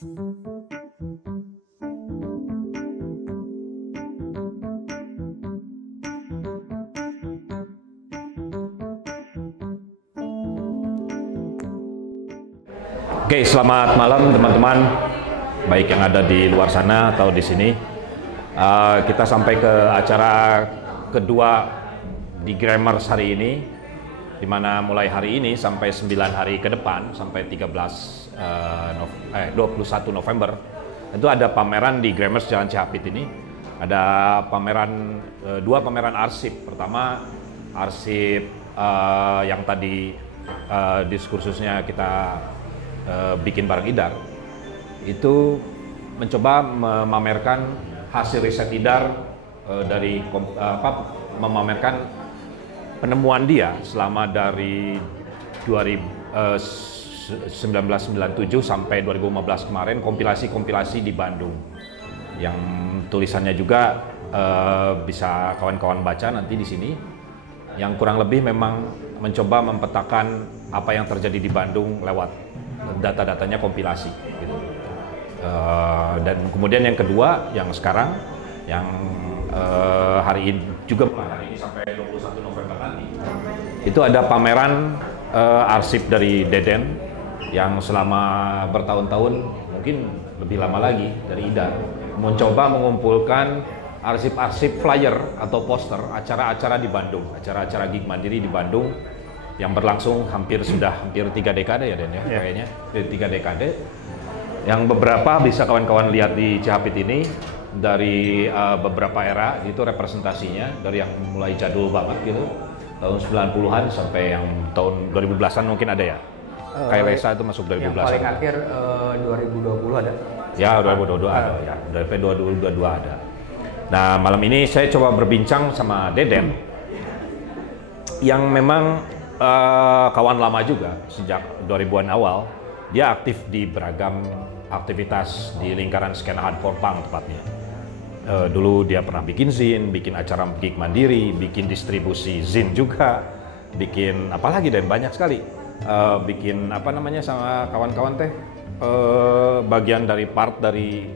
Oke, selamat malam teman-teman, baik yang ada di luar sana atau di sini. Kita sampai ke acara kedua di Grammars hari ini, di mana mulai hari ini sampai 9 hari ke depan, sampai 21 November, itu ada pameran di Grammars Jalan Cihapit ini. Ada pameran, dua pameran arsip. Pertama, arsip yang tadi diskursusnya kita bikin bareng IDAR, itu mencoba memamerkan hasil riset IDAR dari memamerkan penemuan dia selama dari 1997 sampai 2015 kemarin, kompilasi-kompilasi di Bandung, yang tulisannya juga bisa kawan-kawan baca nanti di sini, yang kurang lebih memang mencoba mempetakan apa yang terjadi di Bandung lewat data-datanya kompilasi gitu. Dan kemudian yang kedua, yang sekarang, yang hari ini juga, hari ini sampai 21 November nanti, itu ada pameran arsip dari Deden yang selama bertahun-tahun, mungkin lebih lama lagi, dari IDAR, mencoba mengumpulkan arsip-arsip flyer atau poster acara-acara di Bandung, acara-acara gig mandiri di Bandung yang berlangsung hampir 3 dekade ya Den ya, kayaknya 3 dekade, yang beberapa bisa kawan-kawan lihat di Cihapit ini dari beberapa era, itu representasinya dari yang mulai jadul banget gitu, tahun 90-an sampai yang tahun 2010-an mungkin ada ya. Kayak Lesa itu masuk 2010-an. Yang paling akhir 2020 ada. Ya, 2022 ada ya. Dari 2022 ada. Nah, malam ini saya coba berbincang sama Deden yang memang kawan lama juga sejak 2000-an awal. Dia aktif di beragam aktivitas di lingkaran skena hardcore punk tepatnya. Dulu dia pernah bikin zin, bikin acara gig mandiri, bikin distribusi zin juga, bikin apalagi dan banyak sekali. Bikin apa namanya sama kawan-kawan teh, bagian dari part dari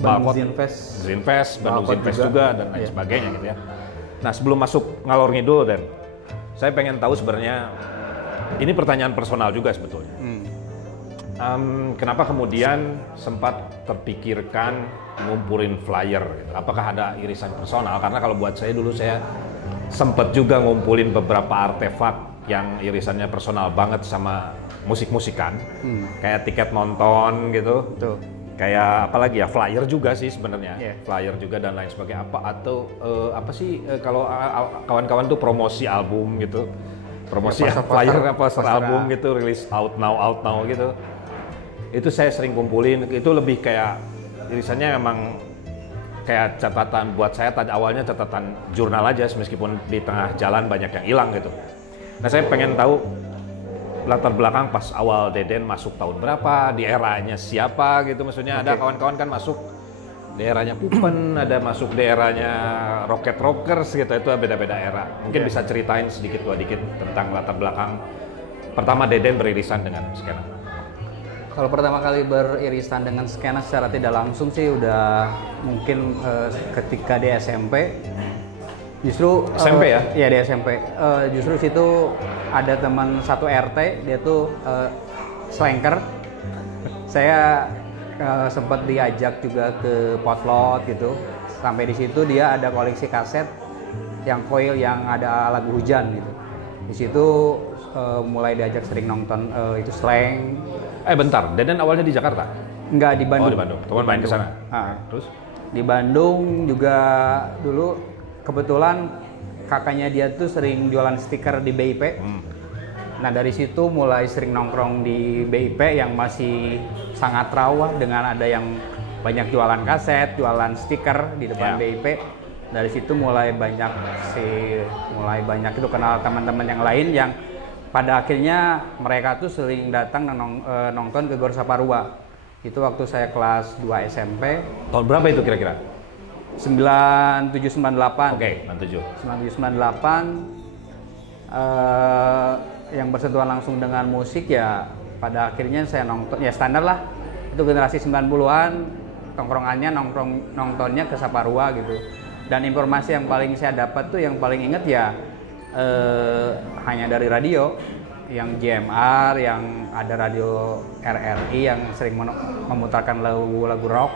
Bandung Zin Fest, Bandung Zin Fest juga dan lain sebagainya gitu ya. Nah, sebelum masuk ngalor ngidul, dan saya pengen tahu sebenarnya, ini pertanyaan personal juga sebetulnya. Kenapa kemudian sempat terpikirkan ngumpulin flyer? Gitu? Apakah ada irisan personal? Karena kalau buat saya dulu, saya sempat juga ngumpulin beberapa artefak yang irisannya personal banget sama musik-musikan, kayak tiket nonton gitu. Betul. Kayak apalagi ya, flyer juga sih sebenarnya, flyer juga dan lain sebagainya. Atau apa sih kalau kawan-kawan tuh promosi album gitu, promosi ya, flyer poster album gitu, rilis out now gitu. Itu saya sering kumpulin. Itu lebih kayak irisannya emang kayak catatan buat saya. Awalnya catatan jurnal aja, meskipun di tengah jalan banyak yang hilang gitu. Nah, saya pengen tahu latar belakang pas awal Deden masuk tahun berapa, di eranya siapa gitu, maksudnya ada kawan-kawan kan masuk di eranya Pupen, ada masuk di eranya Rocket Rockers gitu, itu beda-beda era. Mungkin bisa ceritain sedikit dua dikit tentang latar belakang pertama Deden beririsan dengan skena. Kalau pertama kali beririsan dengan skena secara tidak langsung sih udah mungkin ketika di SMP. Justru SMP ya? Iya, di SMP. Justru situ ada teman satu RT, dia tuh slanker. Saya sempat diajak juga ke Potlot gitu. Sampai di situ dia ada koleksi kaset yang foil yang ada lagu hujan gitu. Di situ mulai diajak sering nonton itu slang. Bentar, Deden awalnya di Jakarta? Enggak, di Bandung. Oh, di Bandung. Teman main ke sana. Terus? Di Bandung juga dulu kebetulan kakaknya dia tuh sering jualan stiker di BIP. Nah, dari situ mulai sering nongkrong di BIP yang masih sangat rawa dengan ada yang banyak jualan kaset, jualan stiker di depan BIP. Dari situ mulai banyak itu kenal teman-teman yang lain yang pada akhirnya mereka tuh sering datang nonton ke Gor Saparua. Itu waktu saya kelas 2 SMP. Tahun berapa itu kira-kira? 9798. Oke, 97. 9798 yang bersentuhan langsung dengan musik ya, pada akhirnya saya nonton ya standar lah, itu generasi 90-an, nongkrongnya ke Saparua gitu. Dan informasi yang paling saya dapat tuh, yang paling inget ya hanya dari radio, yang JMR, yang ada radio RRI yang sering memutarkan lagu-lagu rock.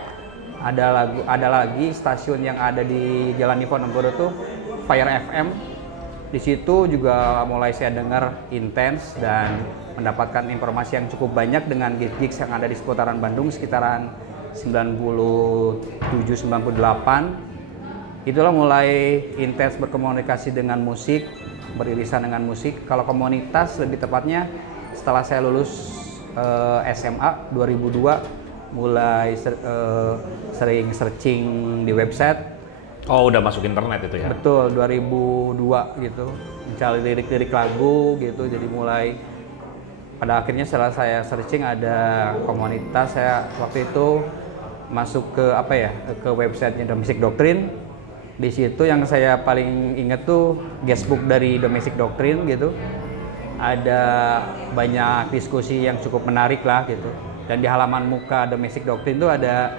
Ada lagi stasiun yang ada di Jalan Diponegoro tuh Fire FM. Di situ juga mulai saya dengar intens dan mendapatkan informasi yang cukup banyak dengan gigs yang ada di seputaran Bandung sekitaran 97-98. Itulah mulai intens berkomunikasi dengan musik, beririsan dengan musik. Kalau komunitas lebih tepatnya setelah saya lulus SMA 2002 mulai sering searching di website. Oh, udah masuk internet itu ya? Betul, 2002 gitu, mencari lirik-lirik lagu gitu. Jadi mulai pada akhirnya setelah saya searching ada komunitas, saya waktu itu masuk ke ke websitenya Domestic Doctrine. Di situ yang saya paling inget tuh guestbook dari Domestic Doctrine gitu. Ada banyak diskusi yang cukup menarik lah gitu. Dan di halaman muka Domestic Doctrine tuh ada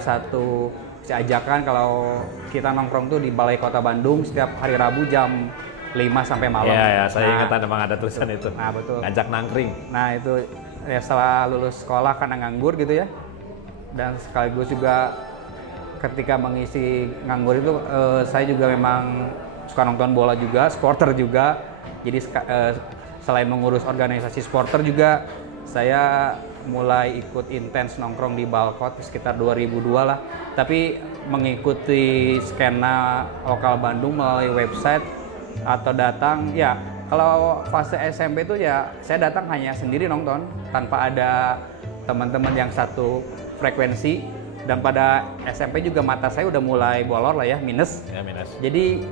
satu ajakan kalau kita nongkrong tuh di Balai Kota Bandung setiap hari Rabu jam 5 sampai malam. Iya, saya ingat memang ada tulisan itu. Nah, betul. Ngajak nangkring. Nah, itu ya setelah lulus sekolah karena nganggur gitu ya. Dan sekaligus juga ketika mengisi nganggur itu saya juga memang suka nonton bola juga, supporter juga. Jadi selain mengurus organisasi supporter juga saya mulai ikut intens nongkrong di Balkot sekitar 2002 lah. Tapi mengikuti skena lokal Bandung melalui website atau datang ya. Kalau fase SMP itu ya saya datang hanya sendiri nonton tanpa ada teman-teman yang satu frekuensi. Dan pada SMP juga mata saya udah mulai bolor lah ya, minus. Ya, minus. Jadi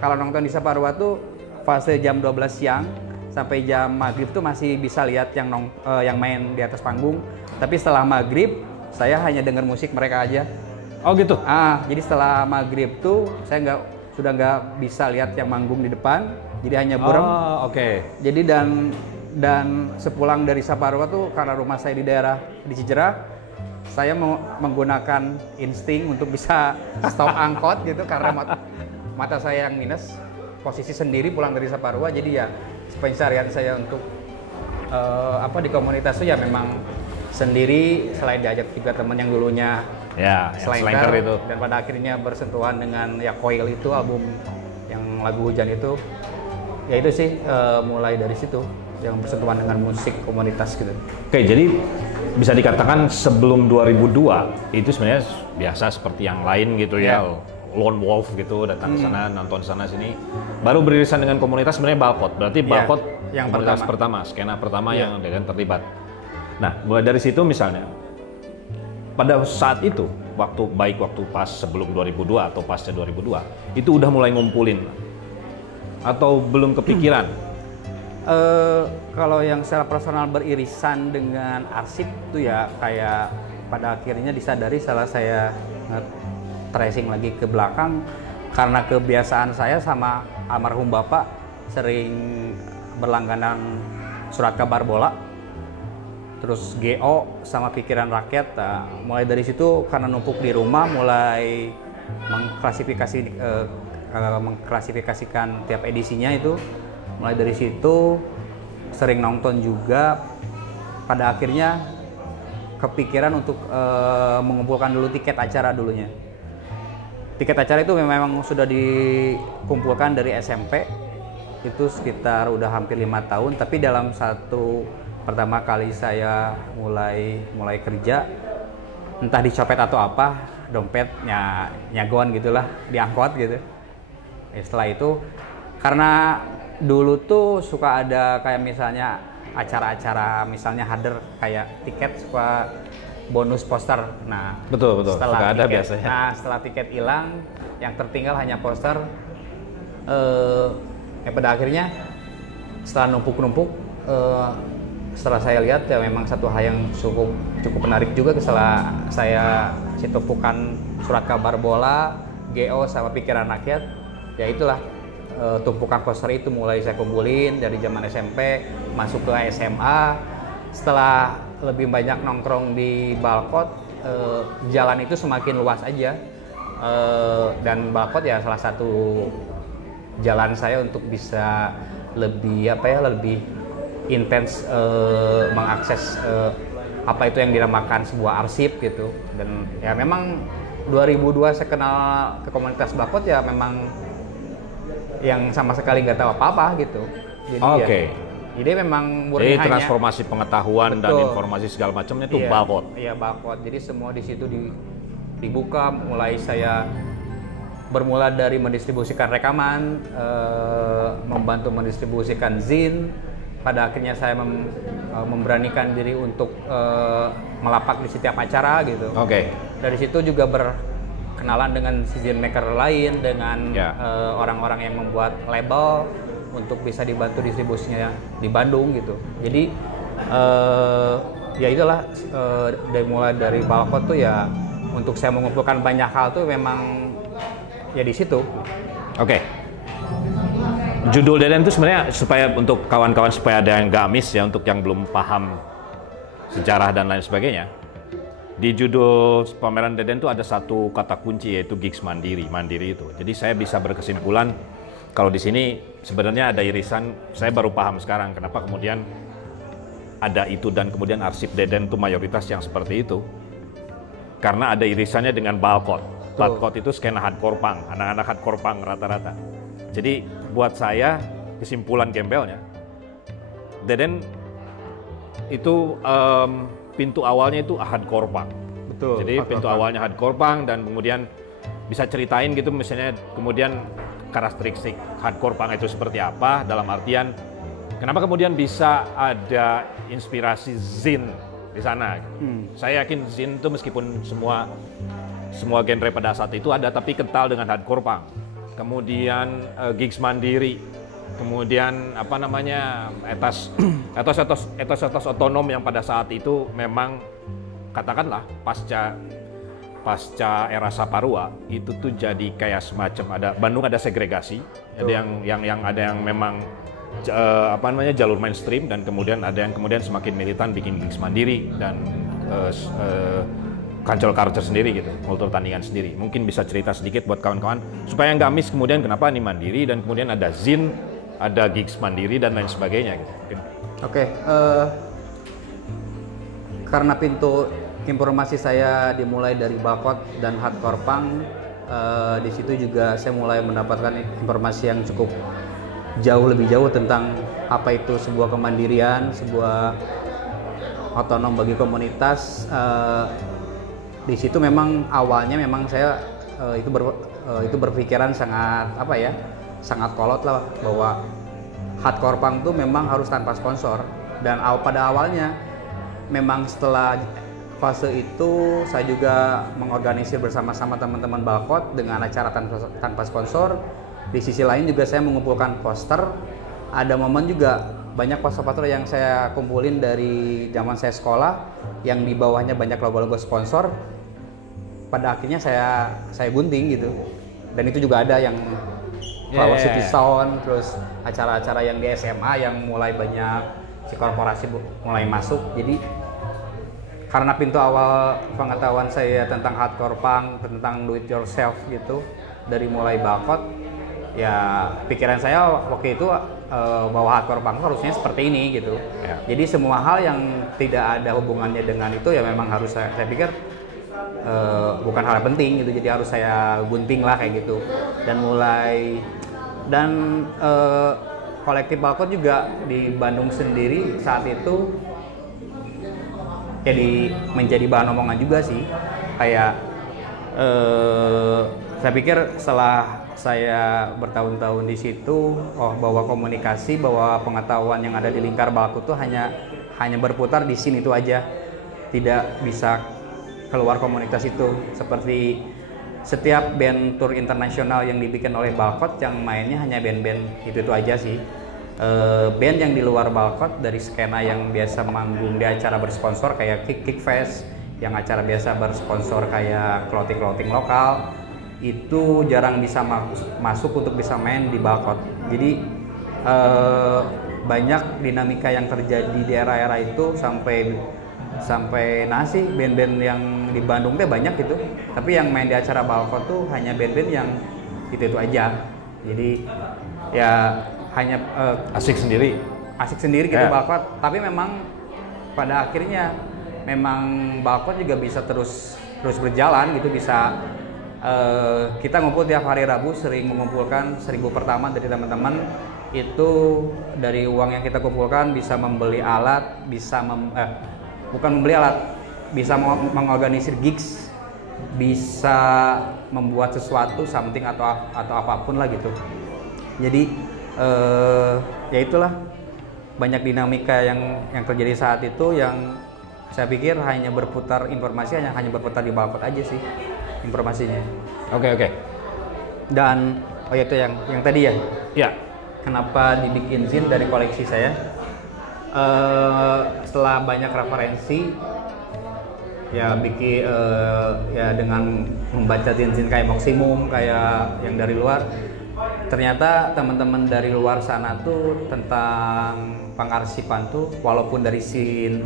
kalau nonton di Saparua tuh fase jam 12 siang sampai jam maghrib tuh masih bisa lihat yang main di atas panggung. Tapi setelah maghrib saya hanya dengar musik mereka aja. Oh gitu? Jadi setelah maghrib tuh saya sudah nggak bisa lihat yang manggung di depan. Jadi hanya burem. Oh, oke. Jadi dan sepulang dari Saparua tuh karena rumah saya di daerah di Cijerah, saya menggunakan insting untuk bisa stop angkot gitu karena mata saya yang minus. Posisi sendiri pulang dari Saparua, jadi ya pencarian saya untuk di komunitas itu ya memang sendiri, selain diajak juga teman yang dulunya Slanker itu, dan pada akhirnya bersentuhan dengan ya Coil itu, album yang lagu Hujan itu, ya itu sih mulai dari situ yang bersentuhan dengan musik komunitas gitu. Oke, jadi bisa dikatakan sebelum 2002 itu sebenarnya biasa seperti yang lain gitu ya. Lone wolf gitu, datang ke sana, nonton sana sini. Baru beririsan dengan komunitas sebenarnya Balkot. Berarti Balkot yang komunitas pertama, skena pertama yang dengan terlibat. Nah, mulai dari situ misalnya, pada saat itu, waktu pas sebelum 2002 atau pasca 2002, itu udah mulai ngumpulin atau belum kepikiran? Kalau yang secara personal beririsan dengan arsip itu ya kayak pada akhirnya disadari setelah saya tracing lagi ke belakang, karena kebiasaan saya sama almarhum bapak sering berlangganan surat kabar bola, terus GO sama pikiran rakyat. Mulai dari situ karena numpuk di rumah mulai mengklasifikasikan tiap edisinya itu. Mulai dari situ sering nonton juga, pada akhirnya kepikiran untuk mengumpulkan dulu tiket acara dulunya. Tiket acara itu memang sudah dikumpulkan dari SMP, itu sekitar udah hampir 5 tahun. Tapi dalam pertama kali saya mulai kerja, entah dicopet atau apa, dompetnya nyagon gitulah, diangkot gitu. Setelah itu karena dulu tuh suka ada kayak misalnya acara-acara misalnya hader kayak tiket suka bonus poster. Nah, betul. Suka ada biasanya. Nah, setelah tiket hilang, yang tertinggal hanya poster. Pada akhirnya setelah numpuk-numpuk, setelah saya lihat ya memang satu hal yang cukup menarik juga setelah saya tumpukan surat kabar bola, GO sama pikiran rakyat. Ya itulah tumpukan poster itu mulai saya kumpulin dari zaman SMP, masuk ke SMA. Setelah lebih banyak nongkrong di Balkot, jalan itu semakin luas aja. Dan Balkot ya salah satu jalan saya untuk bisa lebih lebih intens mengakses apa itu yang dinamakan sebuah arsip gitu. Dan ya memang 2002 saya kenal ke komunitas Balkot ya memang yang sama sekali nggak tahu apa-apa gitu. Jadi jadi memang murni hanya transformasi pengetahuan dan informasi segala macamnya itu Balkot. Iya, Balkot. Jadi semua di situ dibuka, mulai saya bermula dari mendistribusikan rekaman, membantu mendistribusikan zin. Pada akhirnya saya memberanikan diri untuk melapak di setiap acara gitu. Dari situ juga berkenalan dengan season maker lain, dengan orang-orang yang membuat label untuk bisa dibantu distribusinya di Bandung gitu. Jadi ya itulah mulai dari Balkot tuh ya untuk saya mengumpulkan banyak hal tuh memang ya di situ. Judul Deden itu sebenarnya supaya untuk kawan-kawan supaya ada yang gamis ya, untuk yang belum paham sejarah dan lain sebagainya. Di judul pameran Deden itu ada satu kata kunci yaitu gigs mandiri itu. Jadi saya bisa berkesimpulan kalau di sini sebenarnya ada irisan, saya baru paham sekarang kenapa kemudian ada itu dan kemudian arsip Deden itu mayoritas yang seperti itu. Karena ada irisannya dengan Balkot. Balkot itu skena hardcore punk, anak-anak hardcore punk rata-rata. Jadi buat saya kesimpulan gembelnya, Deden itu pintu awalnya itu hardcore punk. Betul. Jadi pintu awalnya hardcore punk dan kemudian bisa ceritain gitu misalnya kemudian karakteristik hardcore punk itu seperti apa, dalam artian kenapa kemudian bisa ada inspirasi zin di sana. Saya yakin zin itu meskipun semua genre pada saat itu ada, tapi kental dengan hardcore punk. Kemudian gigs mandiri, kemudian apa namanya etos otonom yang pada saat itu memang katakanlah pasca era Saparua itu tuh jadi kayak semacam Bandung ada segregasi, ada yang ada yang memang jalur mainstream dan kemudian ada yang kemudian semakin militan bikin gigs mandiri dan kancol culture sendiri gitu, kultur tandingan sendiri. Mungkin bisa cerita sedikit buat kawan-kawan supaya nggak miss kemudian kenapa ini mandiri dan kemudian ada zin, ada gigs mandiri dan lain sebagainya gitu. Karena pintu informasi saya dimulai dari Balkot dan hardcore punk, di situ juga saya mulai mendapatkan informasi yang cukup lebih jauh tentang apa itu sebuah kemandirian, sebuah otonom bagi komunitas. Di situ memang awalnya memang saya itu berpikiran sangat sangat kolot lah bahwa hardcore punk itu memang harus tanpa sponsor. Dan pada awalnya memang setelah fase itu saya juga mengorganisir bersama-sama teman-teman Balkot dengan acara tanpa sponsor. Di sisi lain juga saya mengumpulkan poster. Ada momen juga banyak poster-poster yang saya kumpulin dari zaman saya sekolah yang di bawahnya banyak logo-logo sponsor. Pada akhirnya saya gunting gitu. Dan itu juga ada yang Flower City Sound, terus acara-acara yang di SMA yang mulai banyak si korporasi mulai masuk. Jadi karena pintu awal pengetahuan saya tentang hardcore punk, tentang do it yourself gitu, dari mulai Balkot, ya pikiran saya waktu itu bahwa hardcore punk harusnya seperti ini gitu. Jadi semua hal yang tidak ada hubungannya dengan itu ya memang harus saya pikir bukan hal penting gitu, jadi harus saya gunting lah kayak gitu. Dan kolektif Balkot juga di Bandung sendiri saat itu jadi menjadi bahan omongan juga sih. Kayak saya pikir setelah saya bertahun-tahun di situ, bahwa komunikasi, bahwa pengetahuan yang ada di lingkar Balkot itu hanya berputar di sini itu aja, tidak bisa keluar komunitas itu. Seperti setiap band tour internasional yang dibikin oleh Balkot yang mainnya hanya band-band itu aja sih. Band yang di luar Balkot dari skena yang biasa manggung di acara bersponsor kayak Kickfest, yang acara biasa bersponsor kayak clothing lokal, itu jarang bisa masuk untuk bisa main di Balkot. Jadi banyak dinamika yang terjadi di era-era itu sampai sampai sih band-band yang di Bandung teh banyak gitu, tapi yang main di acara balkon tuh hanya band-band yang itu aja. Jadi ya hanya asik sendiri gitu balkon. Tapi memang pada akhirnya memang balkon juga bisa terus berjalan gitu, bisa kita ngumpul tiap hari Rabu, sering mengumpulkan 1.000 pertama dari teman-teman. Itu dari uang yang kita kumpulkan bisa membeli alat, bukan membeli alat, bisa mengorganisir gigs, bisa membuat sesuatu, something atau apapun lah gitu. Jadi ya itulah, banyak dinamika yang terjadi saat itu, yang saya pikir hanya berputar berputar di balkon aja sih informasinya. Oke. Dan itu yang tadi ya. Ya. Kenapa dibikin zin dari koleksi saya? Setelah banyak referensi, ya bikin ya dengan membaca zin-zin kayak Maximum, kayak yang dari luar, ternyata teman-teman dari luar sana tuh tentang pengarsipan tuh, walaupun dari scene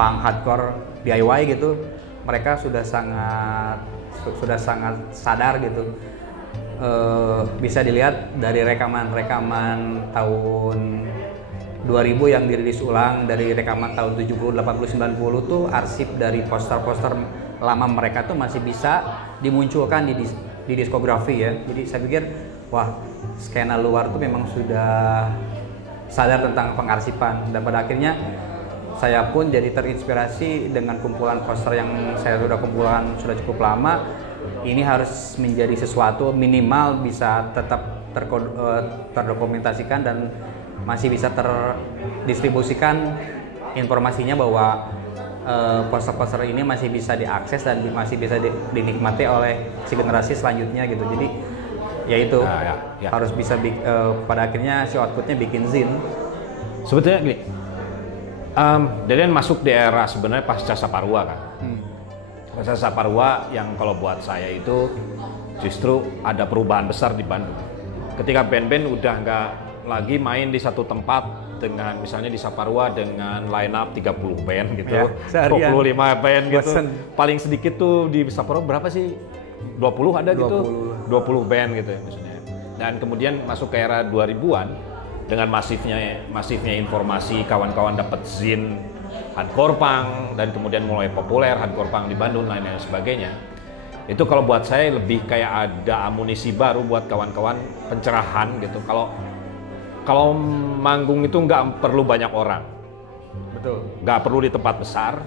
punk hardcore DIY gitu, mereka sudah sangat sadar gitu. Bisa dilihat dari rekaman tahun 2000 yang dirilis ulang, dari rekaman tahun 70, 80, 90 tuh arsip dari poster-poster lama mereka tuh masih bisa dimunculkan di diskografi ya. Jadi saya pikir wah, skena luar tuh memang sudah sadar tentang pengarsipan, dan pada akhirnya saya pun jadi terinspirasi dengan kumpulan poster yang saya sudah kumpulkan sudah cukup lama. Ini harus menjadi sesuatu minimal bisa tetap terdokumentasikan dan masih bisa terdistribusikan informasinya, bahwa poster-poster ini masih bisa diakses dan masih bisa dinikmati oleh si generasi selanjutnya gitu. Jadi ya itu harus bisa pada akhirnya si outputnya bikin zin. Sebetulnya gini, Deden masuk di era sebenarnya pasca Saparua kan. Pasca Saparua yang kalau buat saya itu justru ada perubahan besar di Bandung. Ketika band-band udah nggak lagi main di satu tempat dengan misalnya di Saparua dengan line up 30 band gitu, ya, 25 band gitu. Paling sedikit tuh di Saparua berapa sih? 20 ada gitu. 20 band gitu ya maksudnya. Dan kemudian masuk ke era 2000-an dengan masifnya informasi, kawan-kawan dapat zin hardcore punk, dan kemudian mulai populer hardcore punk di Bandung dan lain sebagainya. Itu kalau buat saya lebih kayak ada amunisi baru buat kawan-kawan, pencerahan gitu. Kalau manggung itu nggak perlu banyak orang, betul, nggak perlu di tempat besar.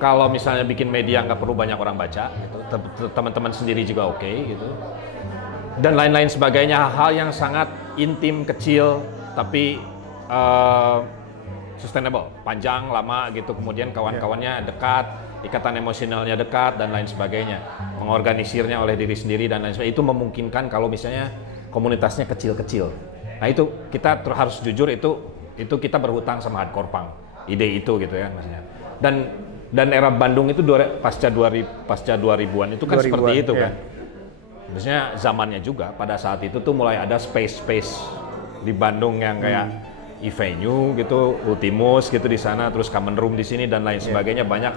Kalau misalnya bikin media nggak perlu banyak orang baca, gitu. Teman-teman sendiri juga oke, gitu. Dan lain-lain sebagainya, hal yang sangat intim, kecil, tapi sustainable, panjang, lama gitu. Kemudian kawan-kawannya dekat, ikatan emosionalnya dekat dan lain sebagainya. Mengorganisirnya oleh diri sendiri dan lain sebagainya. Itu memungkinkan kalau misalnya komunitasnya kecil-kecil. Nah itu kita harus jujur, itu kita berhutang sama hardcore punk. Ide itu gitu ya maksudnya. Dan era Bandung itu pasca 2000-an itu kan seperti itu kan. Maksudnya zamannya juga pada saat itu tuh mulai ada space di Bandung yang kayak e-venue gitu, Ultimus gitu di sana, terus common room di sini dan lain sebagainya. Banyak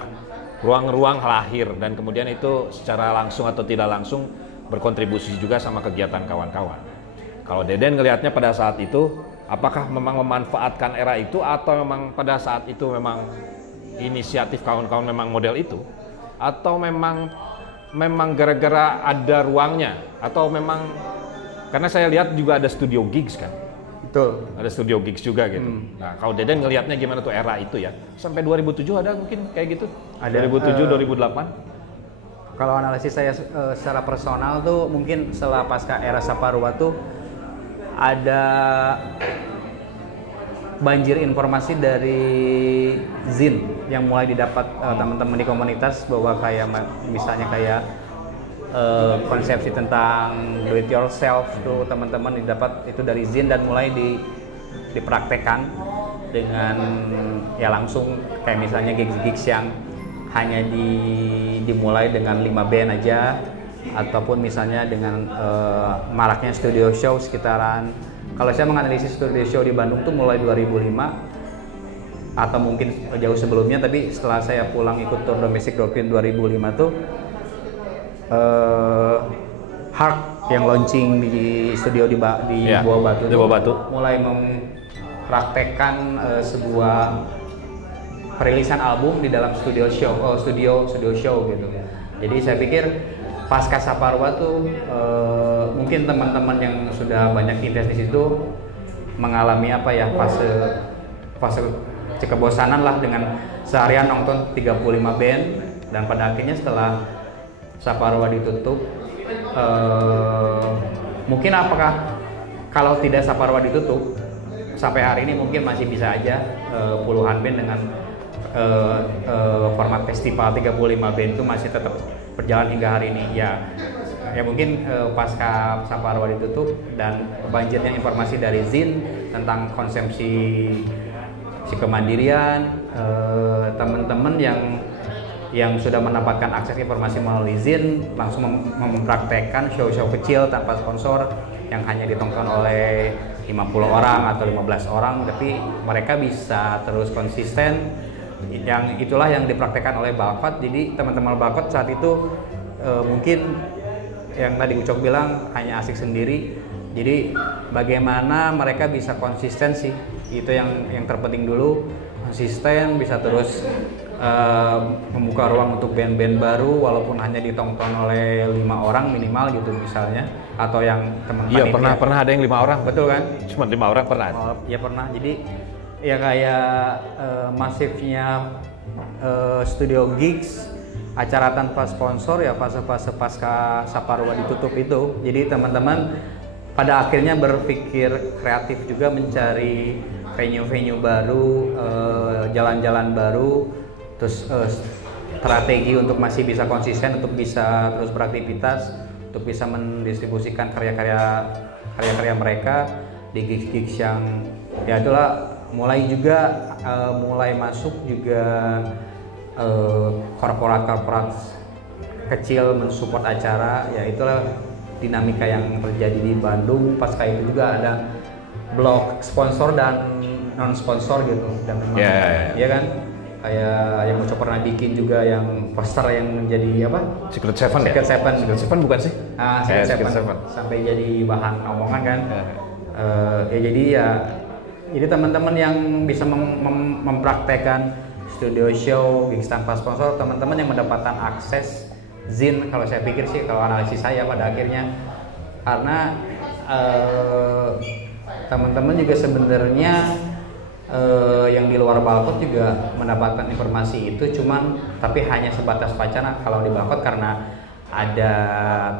ruang-ruang lahir, dan kemudian itu secara langsung atau tidak langsung berkontribusi juga sama kegiatan kawan-kawan. Kalau Deden ngelihatnya pada saat itu, apakah memang memanfaatkan era itu atau memang pada saat itu memang inisiatif kawan-kawan memang model itu, atau memang gara-gara ada ruangnya, atau memang karena saya lihat juga ada studio gigs kan. Betul. Ada studio gigs juga gitu. Nah, kalau Deden ngelihatnya gimana tuh era itu ya? Sampai 2007 ada mungkin kayak gitu? Ada 2007, 2008? Kalau analisis saya secara personal tuh mungkin setelah pasca era Saparua tuh ada banjir informasi dari zin yang mulai didapat teman-teman di komunitas, bahwa kayak misalnya kayak konsepsi tentang do it yourself tuh teman-teman didapat itu dari zin, dan mulai dipraktekkan dengan ya langsung, kayak misalnya gigs yang hanya dimulai dengan 5 band aja, ataupun misalnya dengan maraknya studio show sekitaran. Kalau saya menganalisis studio show di Bandung tuh mulai 2005 atau mungkin jauh sebelumnya, tapi setelah saya pulang ikut tour Domestic Dolphin 2005 tuh Hark yang launching di studio di Buah Batu di Buah Batu mulai mempraktekkan sebuah perilisan album di dalam studio show gitu. Jadi saya pikir pasca Saparwa tuh mungkin teman-teman yang sudah banyak invest di situ mengalami fase kebosanan lah dengan seharian nonton 35 band, dan pada akhirnya setelah Saparwa ditutup, mungkin apakah kalau tidak Saparwa ditutup sampai hari ini mungkin masih bisa aja puluhan band dengan format festival 35 band itu masih tetap berjalan hingga hari ini. Ya mungkin pasca Saparwa ditutup dan banjirnya informasi dari Zin tentang konsumsi si kemandirian, teman-teman yang sudah mendapatkan akses informasi melalui Zin langsung mempraktekkan show-show kecil tanpa sponsor yang hanya ditonton oleh 50 orang atau 15 orang, tapi mereka bisa terus konsisten. Yang itulah yang dipraktekkan oleh Balkot. Jadi teman-teman Balkot saat itu mungkin yang tadi Ucok bilang hanya asik sendiri. Jadi bagaimana mereka bisa konsisten sih, itu yang terpenting dulu, konsisten, bisa terus membuka ruang untuk band-band baru walaupun hanya ditonton oleh 5 orang minimal gitu misalnya, atau yang teman iya pernah ada yang 5 orang, betul kan? Cuma 5 orang pernah. Ya pernah. Jadi ya kayak masifnya studio gigs, acara tanpa sponsor, ya fase-fase pasca Saparwa ditutup itu. Jadi teman-teman pada akhirnya berpikir kreatif juga mencari venue-venue baru, jalan-jalan baru, terus strategi untuk masih bisa konsisten, untuk bisa terus beraktivitas, untuk bisa mendistribusikan karya-karya mereka di gigs-gigs yang ya itulah. Mulai masuk juga korporat kecil mensupport acara, ya itulah dinamika yang terjadi di Bandung. Pasca itu juga ada blok sponsor dan non sponsor gitu, dan memang ya kan kayak yang Ucok pernah bikin juga yang poster yang menjadi apa? Secret Seven bukan sih? Secret Seven sampai jadi bahan omongan kan. Ya jadi teman-teman yang bisa mempraktekkan studio show, gigs tanpa sponsor, teman-teman yang mendapatkan akses Zin, kalau saya pikir sih, kalau analisis saya pada akhirnya, karena teman-teman juga sebenarnya yang di luar Balkot juga mendapatkan informasi itu, tapi hanya sebatas wacana. Kalau di Balkot karena ada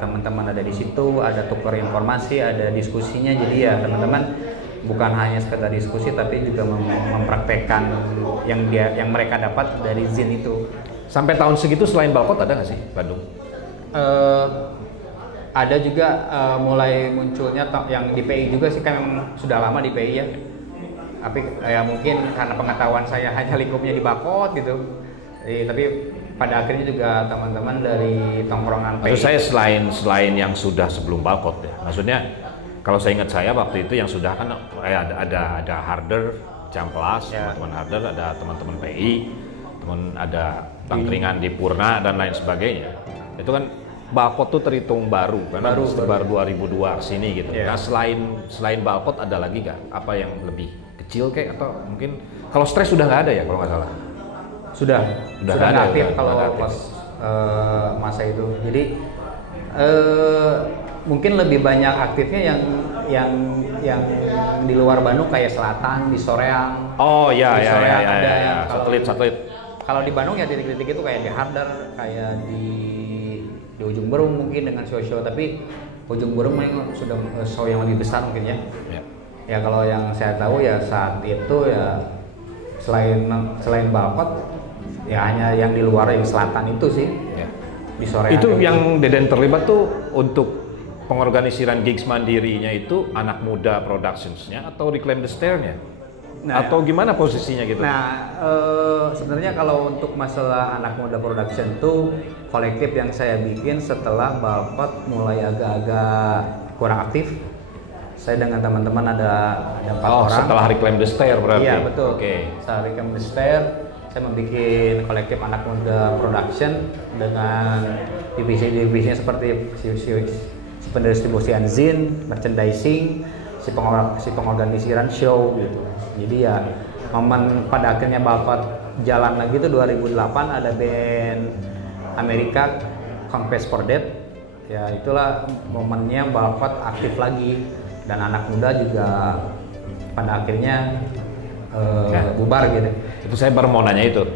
teman-teman ada di situ, ada tukar informasi, ada diskusinya, jadi ya teman-teman bukan hanya sekedar diskusi tapi juga mempraktekkan yang mereka dapat dari Zin itu. Sampai tahun segitu selain Balkot ada nggak sih Bandung? Ada juga mulai munculnya yang di PI juga sih, kan memang sudah lama di PI ya. Tapi ya mungkin karena pengetahuan saya hanya lingkupnya di Balkot gitu. Tapi pada akhirnya juga teman-teman dari tongkrongan PI. Maksud saya selain yang sudah sebelum Balkot ya. Maksudnya kalau saya ingat saya waktu itu yang sudah kan ada Harder, Camplas, teman-teman Harder, ada teman-teman PI, ada Tangkringan di Purna dan lain sebagainya. Itu kan Balkot tuh terhitung baru kan, baru 2002 kesini gitu. Nah selain Balkot ada lagi nggak apa yang lebih kecil kayak, atau mungkin kalau Stres sudah nggak ada ya kalau nggak salah? Sudah nggak aktif kalau pas masa itu. Jadi mungkin lebih banyak aktifnya yang di luar Bandung, kayak Selatan, di Soreang. Oh iya ada satelit. Kalau di Bandung ya titik-titik itu kayak di Harder, kayak di Ujung Berung mungkin dengan show-show, tapi Ujung Berung sudah show yang lebih besar mungkin ya. Ya kalau yang saya tahu ya saat itu ya selain Balkot ya hanya yang di luar, yang Selatan itu sih. Di Soreang. Itu yang Deden terlibat tuh untuk pengorganisiran gigs mandirinya itu Anak Muda Productions-nya atau Reclaim the Stair-nya? Atau gimana posisinya gitu? Nah, sebenarnya kalau untuk masalah Anak Muda Production tuh kolektif yang saya bikin setelah Balkot mulai agak-agak kurang aktif. Saya dengan teman-teman ada 4 orang. Setelah Reclaim the Stair berarti? Iya, betul. Oke. Setelah Reclaim the Stair, saya membuat kolektif anak muda production dengan divisi-divisinya seperti si pendistribusian zin, merchandising, si pengorganisiran show gitu. Jadi ya momen pada akhirnya Bapak jalan lagi itu 2008 ada band Amerika Conquest for Death. Ya itulah momennya Bapak aktif lagi dan anak muda juga pada akhirnya bubar gitu. Itu saya baru mau nanya itu.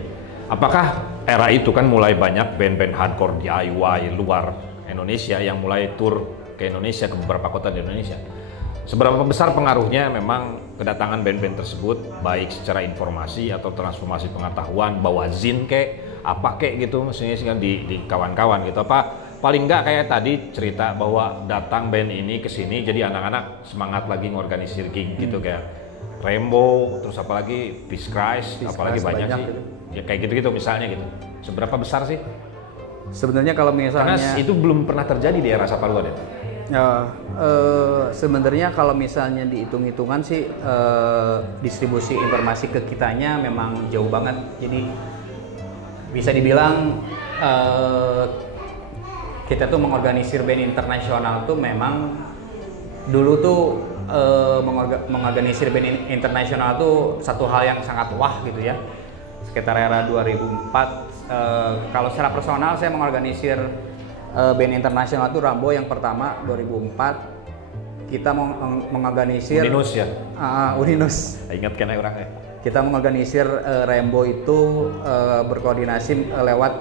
Apakah era itu kan mulai banyak band-band hardcore DIY luar Indonesia yang mulai tur ke Indonesia, ke beberapa kota di Indonesia. Seberapa besar pengaruhnya memang kedatangan band-band tersebut, baik secara informasi atau transformasi pengetahuan, bawa zin apa gitu, maksudnya di kawan-kawan gitu. Apa paling nggak kayak tadi cerita bahwa datang band ini ke sini jadi anak-anak semangat lagi ngorganisir gig gitu kayak Rainbow, terus apalagi Peace Christ, apalagi banyak sih. Gitu. Ya kayak gitu-gitu misalnya gitu. Seberapa besar sih? Sebenarnya kalau misalnya Karena itu belum pernah terjadi di era Saparua deh. Sebenarnya kalau misalnya dihitung-hitungan sih distribusi informasi ke kitanya memang jauh banget. Jadi bisa dibilang kita tuh mengorganisir band internasional tuh memang dulu tuh mengorganisir band internasional tuh satu hal yang sangat wah gitu ya. Sekitar era 2004 kalau secara personal saya mengorganisir band internasional itu Rambo yang pertama 2004. Kita mengorganisir Uninus ya? Uninus. Ingat kan orangnya? Kita mengorganisir Rainbow itu berkoordinasi lewat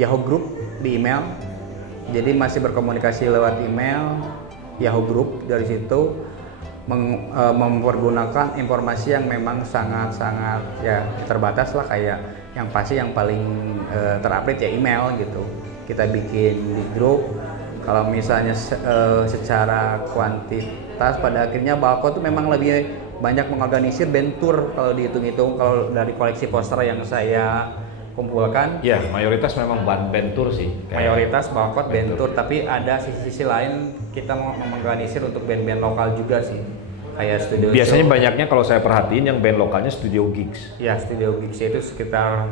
Yahoo Group di email. Jadi masih berkomunikasi lewat email Yahoo Group. Dari situ mempergunakan informasi yang memang sangat-sangat ya terbatas lah, kayak yang pasti yang paling terupdate ya email gitu. Kita bikin di grup. Kalau misalnya secara kuantitas pada akhirnya Balko tuh memang lebih banyak mengorganisir band tour kalau dihitung-hitung, kalau dari koleksi poster yang saya kumpulkan. Ya, mayoritas memang band tour sih. Mayoritas Balko band tour, tapi ada sisi-sisi lain kita mengorganisir untuk band-band lokal juga sih. Kayak studio. Biasanya show. banyaknya kalau saya perhatiin yang band lokalnya studio gigs. Ya, studio gigs itu sekitar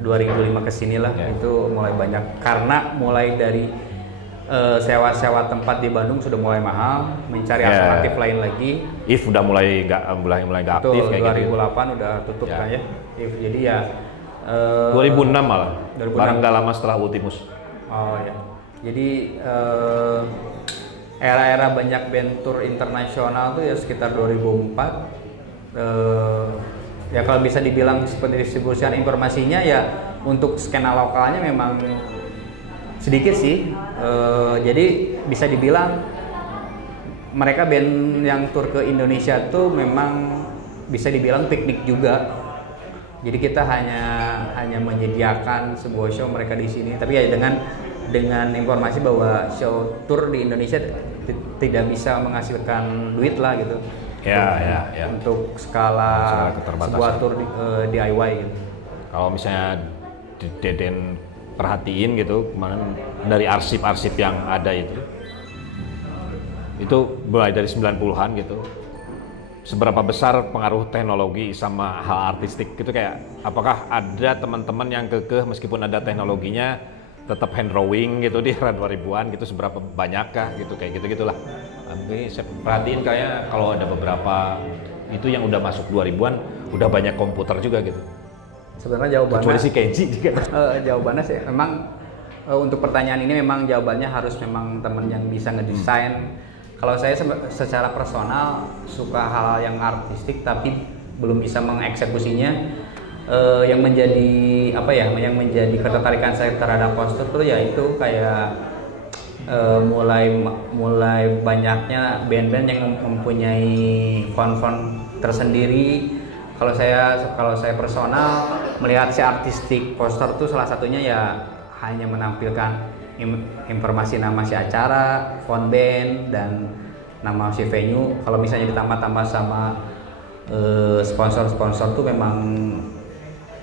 2005 kesini lah, ya. Itu mulai banyak karena mulai dari sewa-sewa tempat di Bandung sudah mulai mahal, mencari alternatif lain lagi. If udah mulai nggak aktif kayak 2008 gitu. udah tutup kan ya. If, jadi ya 2006 malah. 2006. Barang nggak lama setelah Ultimus. Oh ya. Jadi era-era banyak band tour internasional tuh ya sekitar 2004. Ya kalau bisa dibilang seperti distribusian informasinya ya untuk skena lokalnya memang sedikit sih. Jadi bisa dibilang mereka band yang tur ke Indonesia tuh memang bisa dibilang piknik juga. Jadi kita hanya menyediakan sebuah show mereka di sini, tapi ya dengan informasi bahwa show tour di Indonesia tidak bisa menghasilkan duit lah gitu. Ya. Untuk skala sebuah tour DIY gitu. Kalau misalnya Deden perhatiin gitu, kemarin dari arsip-arsip yang ada itu mulai dari 90-an gitu. Seberapa besar pengaruh teknologi sama hal artistik gitu, kayak apakah ada teman-teman yang kekeh meskipun ada teknologinya tetap hand drawing gitu di era 2000-an gitu, seberapa banyakkah gitu, kayak gitu-gitulah. Tapi saya perhatiin kayak kalau ada beberapa itu yang udah masuk 2000-an udah banyak komputer juga gitu. Sebenarnya jawabannya kecuali si Kenji juga. Jawabannya sih memang untuk pertanyaan ini memang jawabannya harus memang teman yang bisa ngedesain. Kalau saya secara personal suka hal yang artistik tapi belum bisa mengeksekusinya. Yang menjadi ketertarikan saya terhadap poster tuh yaitu kayak mulai banyaknya band-band yang mempunyai font-font tersendiri. Kalau saya personal melihat si artistik poster tuh salah satunya ya hanya menampilkan informasi nama si acara, font band, dan nama si venue. Kalau misalnya ditambah-tambah sama sponsor-sponsor tuh memang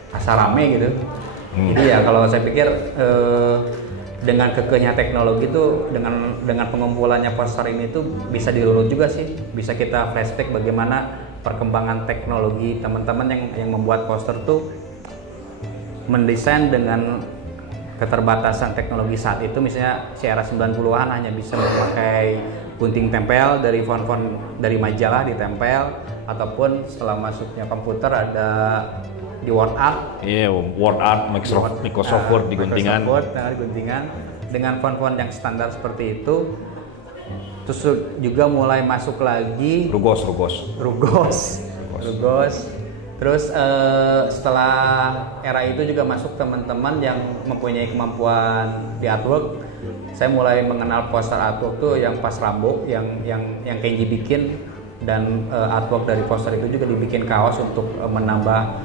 asa rame gitu. Jadi ya kalau saya pikir dengan kekehnya teknologi tuh, dengan pengumpulannya poster ini tuh bisa dirunut juga sih, bisa kita flashback bagaimana perkembangan teknologi teman-teman yang membuat poster tuh mendesain dengan keterbatasan teknologi saat itu. Misalnya si era 90-an hanya bisa memakai gunting tempel dari font-font dari majalah ditempel, ataupun setelah masuknya komputer ada di WordArt. Iya, WordArt, Microsoft Word di guntingan. Dengan font-font yang standar seperti itu. Terus juga mulai masuk lagi Rugos. Terus setelah era itu juga masuk teman-teman yang mempunyai kemampuan di artwork. Saya mulai mengenal poster artwork tuh yang pas Rambo, yang Kenji bikin, dan artwork dari poster itu juga dibikin kaos untuk menambah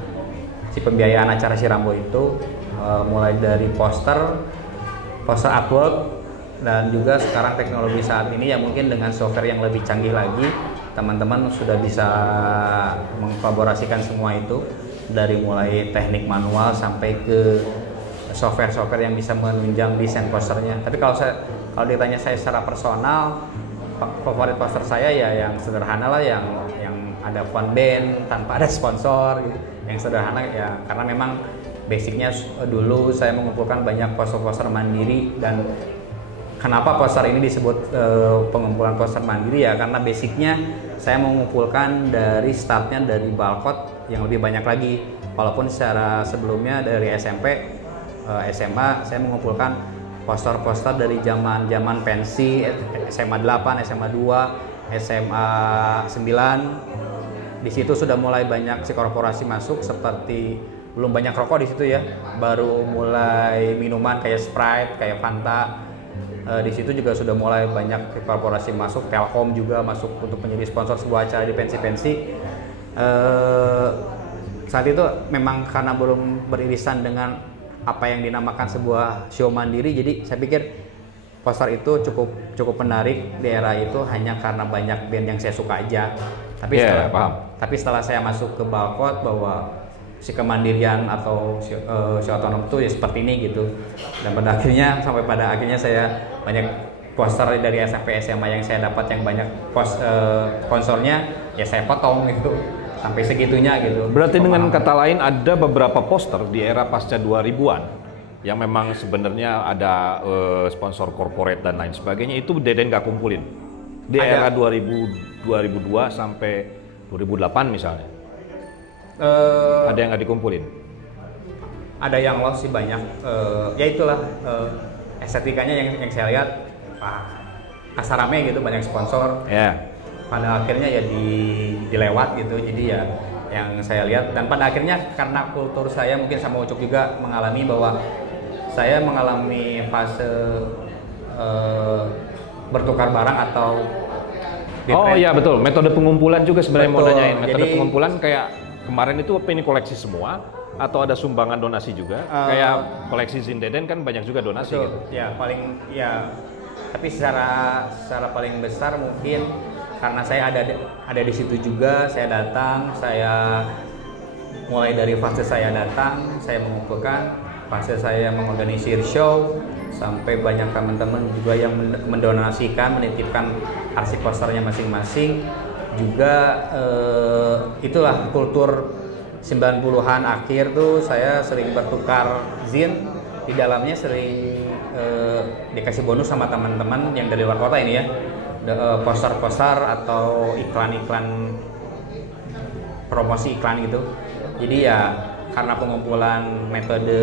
si pembiayaan acara si Rambo itu. Mulai dari poster artwork, dan juga sekarang teknologi saat ini ya mungkin dengan software yang lebih canggih lagi, teman-teman sudah bisa mengkolaborasikan semua itu, dari mulai teknik manual sampai ke software yang bisa menunjang desain posternya. Tapi kalau ditanya saya secara personal, favorit poster saya ya yang sederhana lah, yang ada font band tanpa ada sponsor gitu. Yang sederhana ya, karena memang basicnya dulu saya mengumpulkan banyak poster-poster mandiri. Dan kenapa poster ini disebut pengumpulan poster mandiri ya, karena basicnya saya mengumpulkan dari startnya dari Balkot yang lebih banyak lagi. Walaupun secara sebelumnya dari SMP, SMA saya mengumpulkan poster-poster dari zaman pensi, SMA 8, SMA 2, SMA 9. Di situ sudah mulai banyak si korporasi masuk, seperti belum banyak rokok di situ ya, baru mulai minuman kayak Sprite, kayak Fanta. Di situ juga sudah mulai banyak korporasi masuk, Telkom juga masuk untuk menjadi sponsor sebuah acara di pensi-pensi. Saat itu memang karena belum beririsan dengan apa yang dinamakan sebuah show mandiri, jadi saya pikir poster itu cukup menarik di era itu hanya karena banyak band yang saya suka aja. Tapi setelah saya masuk ke Balkot, bahwa si kemandirian atau si otonom itu ya seperti ini gitu. Dan sampai pada akhirnya saya banyak poster dari SMP SMA yang saya dapat yang banyak sponsornya ya saya potong gitu, sampai segitunya gitu. Berarti dengan kata lain ada beberapa poster di era pasca 2000-an yang memang sebenarnya ada sponsor corporate dan lain sebagainya, itu Deden nggak kumpulin di era 2002 sampai 2008 misalnya. Ada yang nggak dikumpulin? Ada yang lost sih banyak. Ya itulah estetikanya yang saya lihat kasarame gitu, banyak sponsor. Yeah. Pada akhirnya ya dilewat gitu. Jadi ya yang saya lihat, dan pada akhirnya karena kultur saya mungkin sama Ucuk juga mengalami, bahwa saya mengalami fase bertukar barang atau oh iya betul, metode pengumpulan juga sebenarnya mau nanyain. Metode Jadi, pengumpulan kayak kemarin itu apa ini koleksi semua atau ada sumbangan donasi juga? Kayak koleksi Zindeden kan banyak juga donasi betul, gitu. Ya tapi secara paling besar mungkin karena saya ada di situ juga, saya datang, saya mulai dari fase saya datang, saya mengumpulkan, fase saya mengorganisir show, sampai banyak teman-teman juga yang mendonasikan, menitipkan arsip posternya masing-masing. Juga itulah kultur 90-an akhir tuh, saya sering bertukar zin, di dalamnya sering dikasih bonus sama teman-teman yang dari luar kota ini ya, poster-poster atau iklan-iklan, promosi iklan gitu. Jadi ya karena pengumpulan metode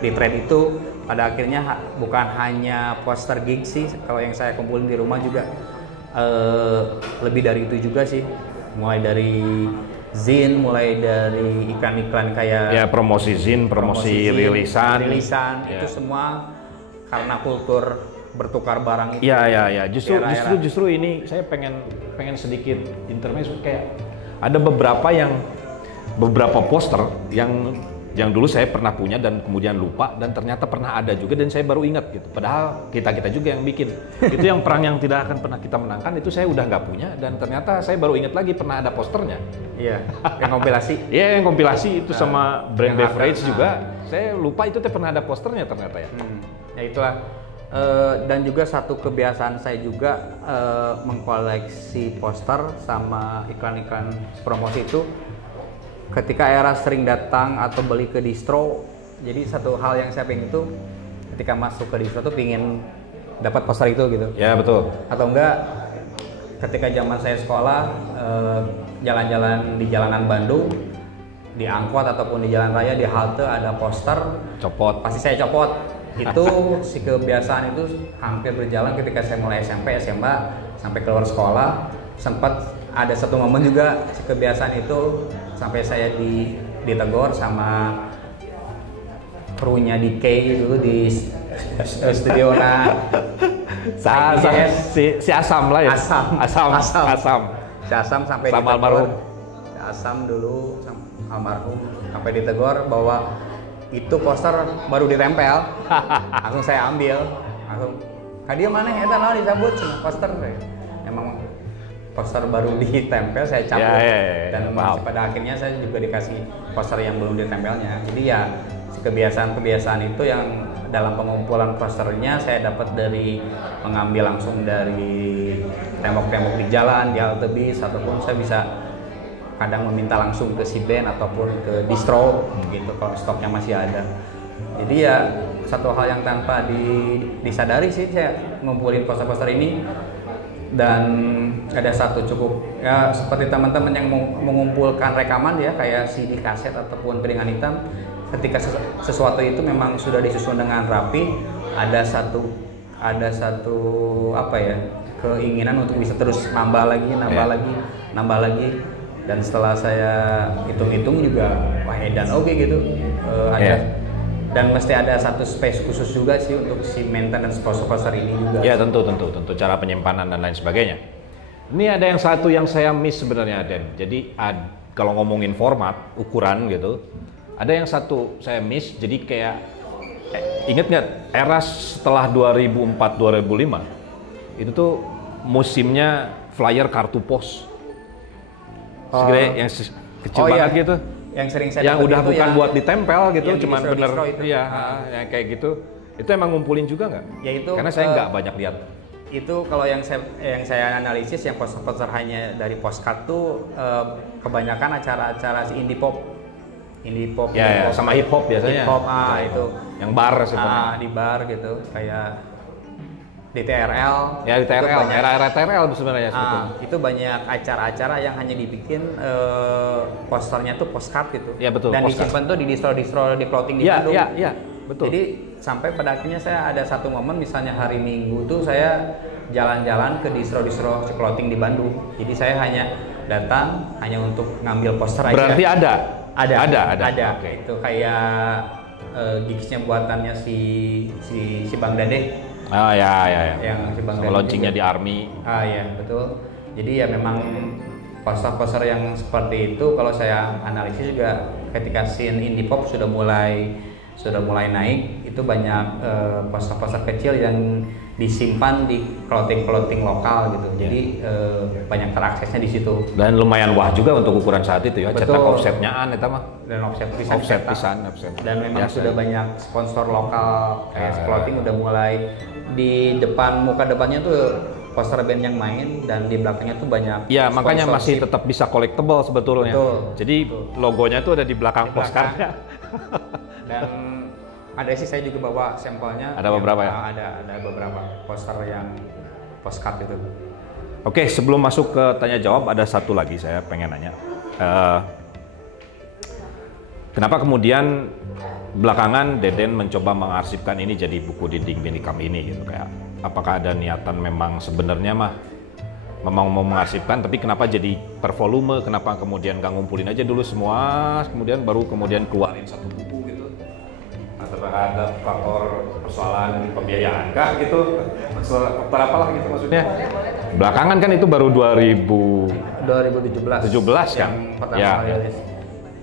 di trade itu, pada akhirnya bukan hanya poster gig sih kalau yang saya kumpulin di rumah, juga lebih dari itu juga sih, mulai dari zin, mulai dari iklan-iklan kayak ya promosi zin, promosi rilisan itu semua karena kultur bertukar barang itu. Ya. Justru ini saya pengen sedikit intermezzo, kayak ada beberapa poster yang yang dulu saya pernah punya dan kemudian lupa, dan ternyata pernah ada juga dan saya baru ingat gitu. Padahal kita juga yang bikin. Itu yang perang yang tidak akan pernah kita menangkan, itu saya udah nggak punya dan ternyata saya baru ingat lagi pernah ada posternya. Iya, yang kompilasi. Iya, yang kompilasi itu sama brand beverage ada, juga. Saya lupa itu pernah ada posternya ternyata ya. Ya itulah. Dan juga satu kebiasaan saya juga mengkoleksi poster sama iklan-iklan promosi itu. Ketika era sering datang atau beli ke distro, jadi satu hal yang saya pengen itu ketika masuk ke distro tuh pengen dapat poster itu gitu. Ya betul. Atau enggak ketika zaman saya sekolah jalan-jalan di jalanan Bandung, di angkot ataupun di jalan raya di halte ada poster, Copot. pasti saya copot. Itu si kebiasaan itu hampir berjalan ketika saya mulai SMP, SMA sampai keluar sekolah. Sempat ada satu momen juga si kebiasaan itu sampai saya ditegur sama krunya di K dulu di studio si Asam lah ya. Asam. Si Asam sampai sama ditegur. almarhum. Si Asam dulu almarhum sampai ditegur bahwa itu poster baru ditempel. Langsung saya ambil. Langsung dia mana eta naon disebut poster. Emang poster baru ditempel saya cabut dan pada akhirnya saya juga dikasih poster yang belum ditempelnya. Jadi ya kebiasaan-kebiasaan itu yang dalam pengumpulan posternya saya dapat dari mengambil langsung dari tembok-tembok di jalan, di halte bis, ataupun saya bisa kadang meminta langsung ke si band ataupun ke distro gitu kalau stoknya masih ada. Jadi ya satu hal yang tanpa disadari sih saya ngumpulin poster-poster ini. Dan ada satu cukup ya seperti teman-teman yang mengumpulkan rekaman ya kayak CD kaset ataupun piringan hitam, ketika sesuatu itu memang sudah disusun dengan rapi, ada satu apa ya keinginan untuk bisa terus nambah lagi, dan setelah saya hitung-hitung juga wah edan oke gitu ada. Dan mesti ada satu space khusus juga sih untuk si maintenance poster ini juga. Ya tentu cara penyimpanan dan lain sebagainya. Ini ada yang satu yang saya miss sebenarnya Den. Jadi kalau ngomongin format, ukuran gitu, ada yang satu saya miss. Jadi kayak inget nggak era setelah 2004-2005 itu tuh musimnya flyer kartu pos. Segede yang kecil banget gitu. Yang sering saya yang udah bukan buat ditempel gitu, cuman bener iya, yang kayak gitu. Itu emang ngumpulin juga nggak? Ya itu karena saya nggak banyak lihat. Itu kalau yang saya analisis yang poster-poster hanya dari postcard tuh kebanyakan acara-acara si indie pop ya, sama hip hop biasanya. Hip hop itu yang bar sebenarnya. Di bar gitu kayak di TRL. Ya di TRL, era TRL sebenarnya sebetulnya. Itu banyak acara-acara yang hanya dibikin posternya tuh postcard gitu. Ya betul. Dan postcard. disimpan tuh di distro di clothing di Bandung. Iya, betul. Jadi sampai pada akhirnya saya ada satu momen misalnya hari Minggu tuh saya jalan-jalan ke distro clothing di Bandung. Jadi saya hanya datang hanya untuk ngambil poster aja. Berarti ada. Okay. Itu kayak gigsnya buatannya si Bang Dade. Ya. Yang si Bang Dade launchingnya di Army. Ya betul. Jadi ya memang poster-poster yang seperti itu kalau saya analisis juga ketika scene indie pop sudah mulai naik, itu banyak poster-poster kecil yang disimpan di clothing lokal gitu. Jadi banyak teraksesnya di situ. Dan lumayan wah juga untuk ukuran saat itu ya. Cetak offsetnya itu mah. Dan offset pisan. Dan memang sudah banyak sponsor lokal kayak clothing udah mulai di muka depannya tuh poster band yang main dan di belakangnya tuh banyak. Ya makanya masih tetap bisa collectible sebetulnya. Jadi logonya tuh ada di belakang postcardnya. Dan ada sih saya juga bawa sampelnya. Ada beberapa ya? Ada beberapa poster yang postcard itu. Oke, sebelum masuk ke tanya jawab ada satu lagi saya pengen nanya. Kenapa kemudian belakangan Deden mencoba mengarsipkan ini jadi buku dinding Bandicamp ini gitu, kayak apakah ada niatan memang sebenarnya memang mau mengarsipkan, tapi kenapa jadi per volume, kenapa kemudian nggak ngumpulin aja dulu semua kemudian baru kemudian keluarin satu buku gitu? Apakah ada faktor persoalan pembiayaan kah gitu, faktor apalah gitu maksudnya? Belakangan kan itu baru 2017 kan yang pertama kali rilis.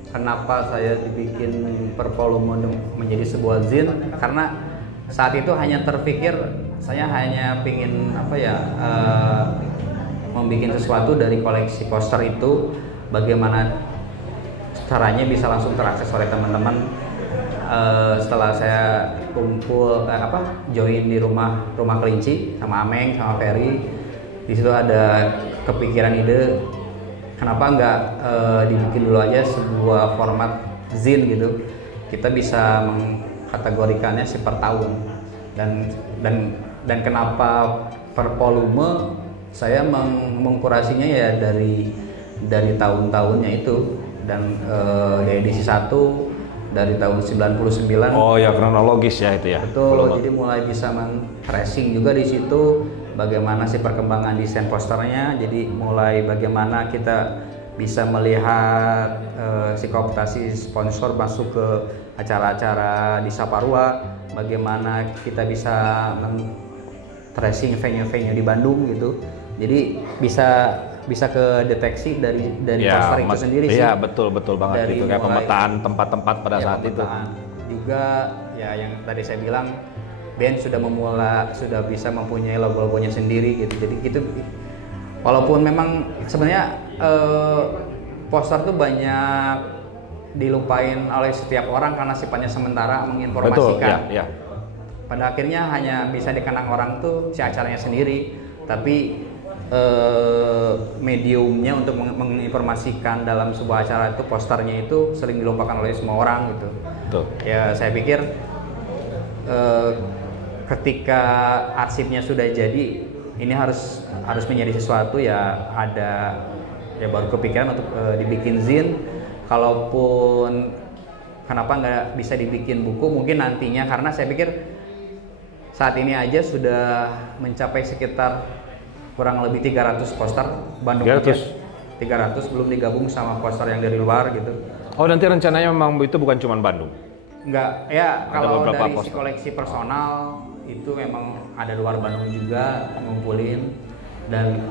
kenapa saya dibikin Pervolume menjadi sebuah zin, karena saat itu hanya terpikir saya hanya pingin membuat sesuatu dari koleksi poster itu, bagaimana caranya bisa langsung terakses oleh teman-teman. Setelah saya join di rumah kelinci sama Ameng sama Ferry, di situ ada kepikiran ide kenapa nggak dibikin dulu aja sebuah format zin gitu, kita bisa mengkategorikannya per tahun, dan kenapa per volume saya mengkurasinya ya dari tahun-tahunnya itu, dan ya edisi 1 dari tahun 99. Oh ya, kronologis ya itu ya. Betul, jadi mulai bisa tracing juga di situ bagaimana sih perkembangan desain posternya. Jadi mulai bagaimana kita bisa melihat si kooptasi sponsor masuk ke acara-acara di Saparua, bagaimana kita bisa tracing venue-venue di Bandung gitu. Jadi bisa ke deteksi dari ya, poster itu sendiri sih. Iya, betul banget Dari itu kayak pemetaan tempat-tempat pada saat itu. Juga ya yang tadi saya bilang, band sudah bisa mempunyai logo-logonya sendiri gitu. Jadi gitu, walaupun memang sebenarnya poster tuh banyak dilupain oleh setiap orang karena sifatnya sementara, menginformasikan. Betul, ya. Pada akhirnya hanya bisa dikenang orang tuh si acaranya sendiri, tapi mediumnya untuk menginformasikan dalam sebuah acara itu, posternya itu sering dilupakan oleh semua orang gitu. Betul. Ya saya pikir ketika arsipnya sudah jadi, ini harus menjadi sesuatu ya, ada ya baru kepikiran untuk dibikin zin. Kalaupun kenapa nggak bisa dibikin buku mungkin nantinya, karena saya pikir saat ini aja sudah mencapai sekitar kurang lebih 300 poster Bandung. 300 belum digabung sama poster yang dari luar gitu. Oh, nanti rencananya memang itu bukan cuma Bandung? Enggak, ya kalau dari poster. si koleksi personal itu memang ada luar Bandung juga ngumpulin, dan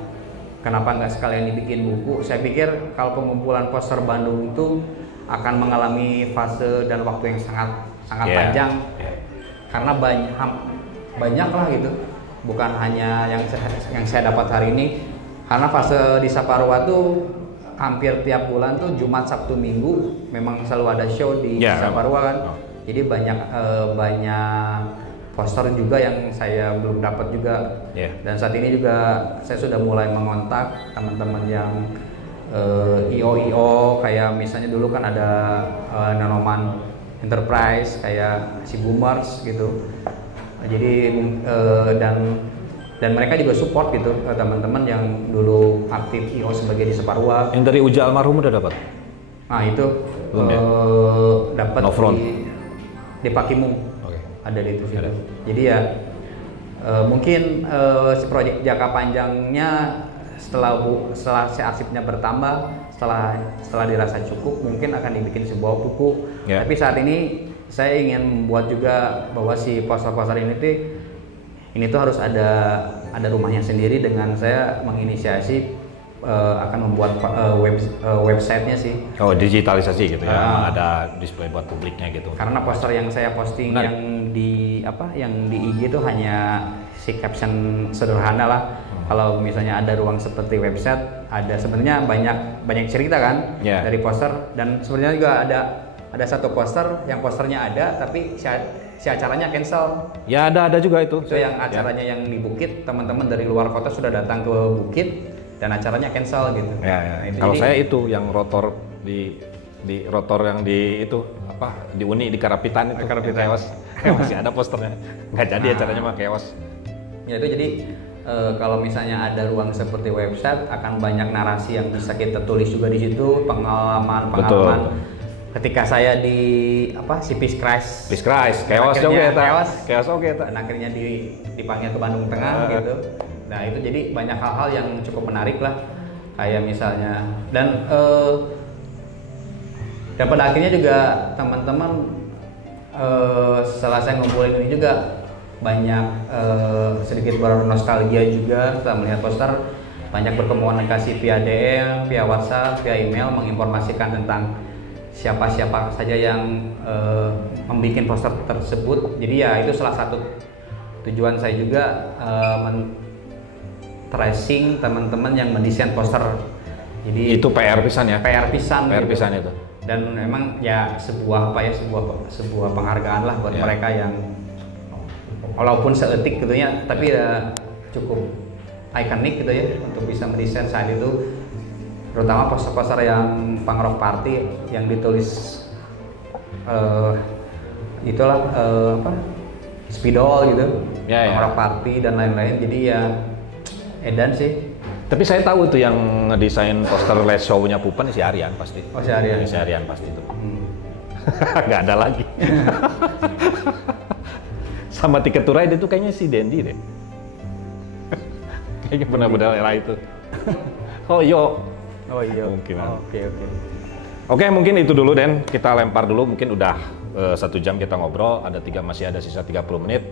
kenapa nggak sekalian dibikin buku. Saya pikir kalau pengumpulan poster Bandung itu akan mengalami fase dan waktu yang sangat panjang, karena banyak lah gitu, bukan hanya yang saya dapat hari ini, karena fase di Saparua tuh hampir tiap bulan tuh Jumat, Sabtu, Minggu memang selalu ada show di Saparua kan. Jadi banyak poster juga yang saya belum dapat juga. Dan saat ini juga saya sudah mulai mengontak teman-teman yang IO kayak misalnya dulu kan ada Nanoman Enterprise kayak si Boomers gitu. Jadi dan mereka juga support gitu teman-teman yang dulu aktif IO sebagai di Saparua. Yang dari Uja almarhum udah dapat? Nah itu dapat di Pakimung. Ada di situ. Jadi ya mungkin proyek jangka panjangnya setelah si arsipnya bertambah, setelah dirasa cukup, mungkin akan dibikin sebuah buku. Tapi saat ini saya ingin membuat juga bahwa si poster-poster ini tuh harus ada rumahnya sendiri, dengan saya menginisiasi akan membuat websitenya sih. Oh, digitalisasi gitu ya, ada display buat publiknya gitu. Karena poster yang saya posting yang di IG itu hanya si caption sederhana lah. Kalau misalnya ada ruang seperti website, ada sebenarnya banyak cerita kan dari poster, dan sebenarnya juga ada satu poster yang posternya ada tapi si acaranya cancel. Ya ada juga itu. So yang acaranya yang di Bukit, teman-teman dari luar kota sudah datang ke Bukit dan acaranya cancel gitu. Kalau saya itu yang rotor di rotor yang di itu di Uni di Karapitan itu. Keos. Masih ada posternya. Nggak jadi acaranya mah keos. Ya itu jadi kalau misalnya ada ruang seperti website, akan banyak narasi yang bisa kita tulis juga di situ, pengalaman. Betul. Ketika saya di si Peace Christ, keos oke dan akhirnya dipanggil ke Bandung Tengah gitu. Nah itu jadi banyak hal-hal yang cukup menarik lah, kayak misalnya dan pada akhirnya juga teman-teman setelah saya ngumpulin ini juga banyak sedikit bernostalgia juga setelah melihat poster, banyak berkomunikasi via DM, via WhatsApp, via email menginformasikan tentang siapa-siapa saja yang membuat poster tersebut. Jadi ya itu salah satu tujuan saya juga, tracing teman-teman yang mendesain poster. Jadi itu PR pisan ya. PR pisan PR gitu. pisan itu. Dan memang ya sebuah penghargaan lah buat mereka yang walaupun seetik gitu ya, tapi ya cukup ikonik gitu ya untuk bisa mendesain saat itu, terutama poster-poster yang punk rock party yang ditulis itulah spidol gitu, punk rock party dan lain-lain. Jadi ya edan sih. Tapi saya tahu tuh yang ngedesain poster Les Show-nya Pupen si Aryan pasti. Oh, si Aryan. Si Aryan pasti itu. Nggak ada lagi. Sama Tiket to Ride itu kayaknya si Dendi deh. Kayaknya benar-benar era itu. Oh iya. Mungkin. Oke, mungkin itu dulu Den. Kita lempar dulu. Mungkin udah 1 jam kita ngobrol. Masih ada sisa 30 menit.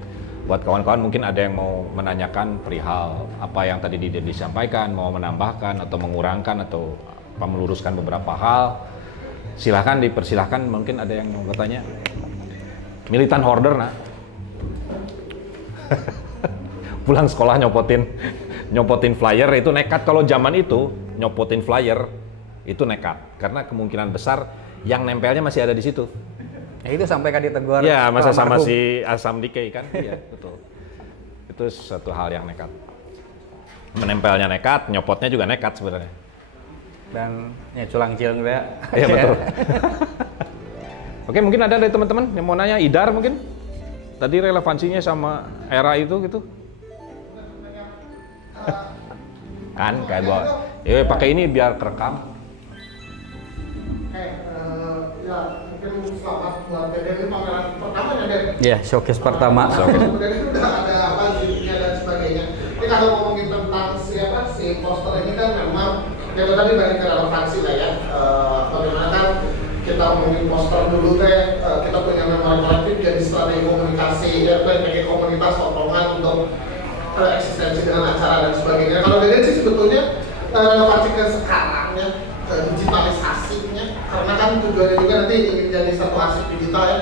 Buat kawan-kawan mungkin ada yang mau menanyakan perihal apa yang tadi disampaikan, mau menambahkan atau mengurangkan atau meluruskan beberapa hal, silahkan dipersilahkan. Mungkin ada yang mau bertanya. Militan hoarder nak. Pulang sekolah nyopotin flyer itu nekat. Kalau zaman itu nyopotin flyer itu nekat karena kemungkinan besar yang nempelnya masih ada di situ. Ya itu sampai kan ditegur. Ya, masa sama si Asam Dikei kan? Iya, betul. Itu satu hal yang nekat. Menempelnya nekat, nyopotnya juga nekat sebenarnya. Dan ya culang-cilang ya. Iya, betul. Oke, mungkin ada dari teman-teman yang mau nanya, Idar mungkin? Tadi relevansinya sama era itu gitu? Kan, kayak gua, pakai ini biar kerekam. Selamat buat Deden, ini pameran pertamanya Den. Iya, showcase pertama. Kemudian itu udah ada apa linknya dan sebagainya. Ini kalau ngomongin tentang si poster ini kan memang itu tadi balik ke relevansi lah ya. Bagaimana kan kita ngomongin poster dulu teh, kita punya memori kolektif jadi strategi komunikasi, sebagai komunitas potongan untuk eksistensi dengan acara dan sebagainya. Kalau Deden sih sebetulnya relevansi ke sekarang ya, digitalisasinya, karena kan tujuannya juga nanti ingin jadi satu arsip digital ya,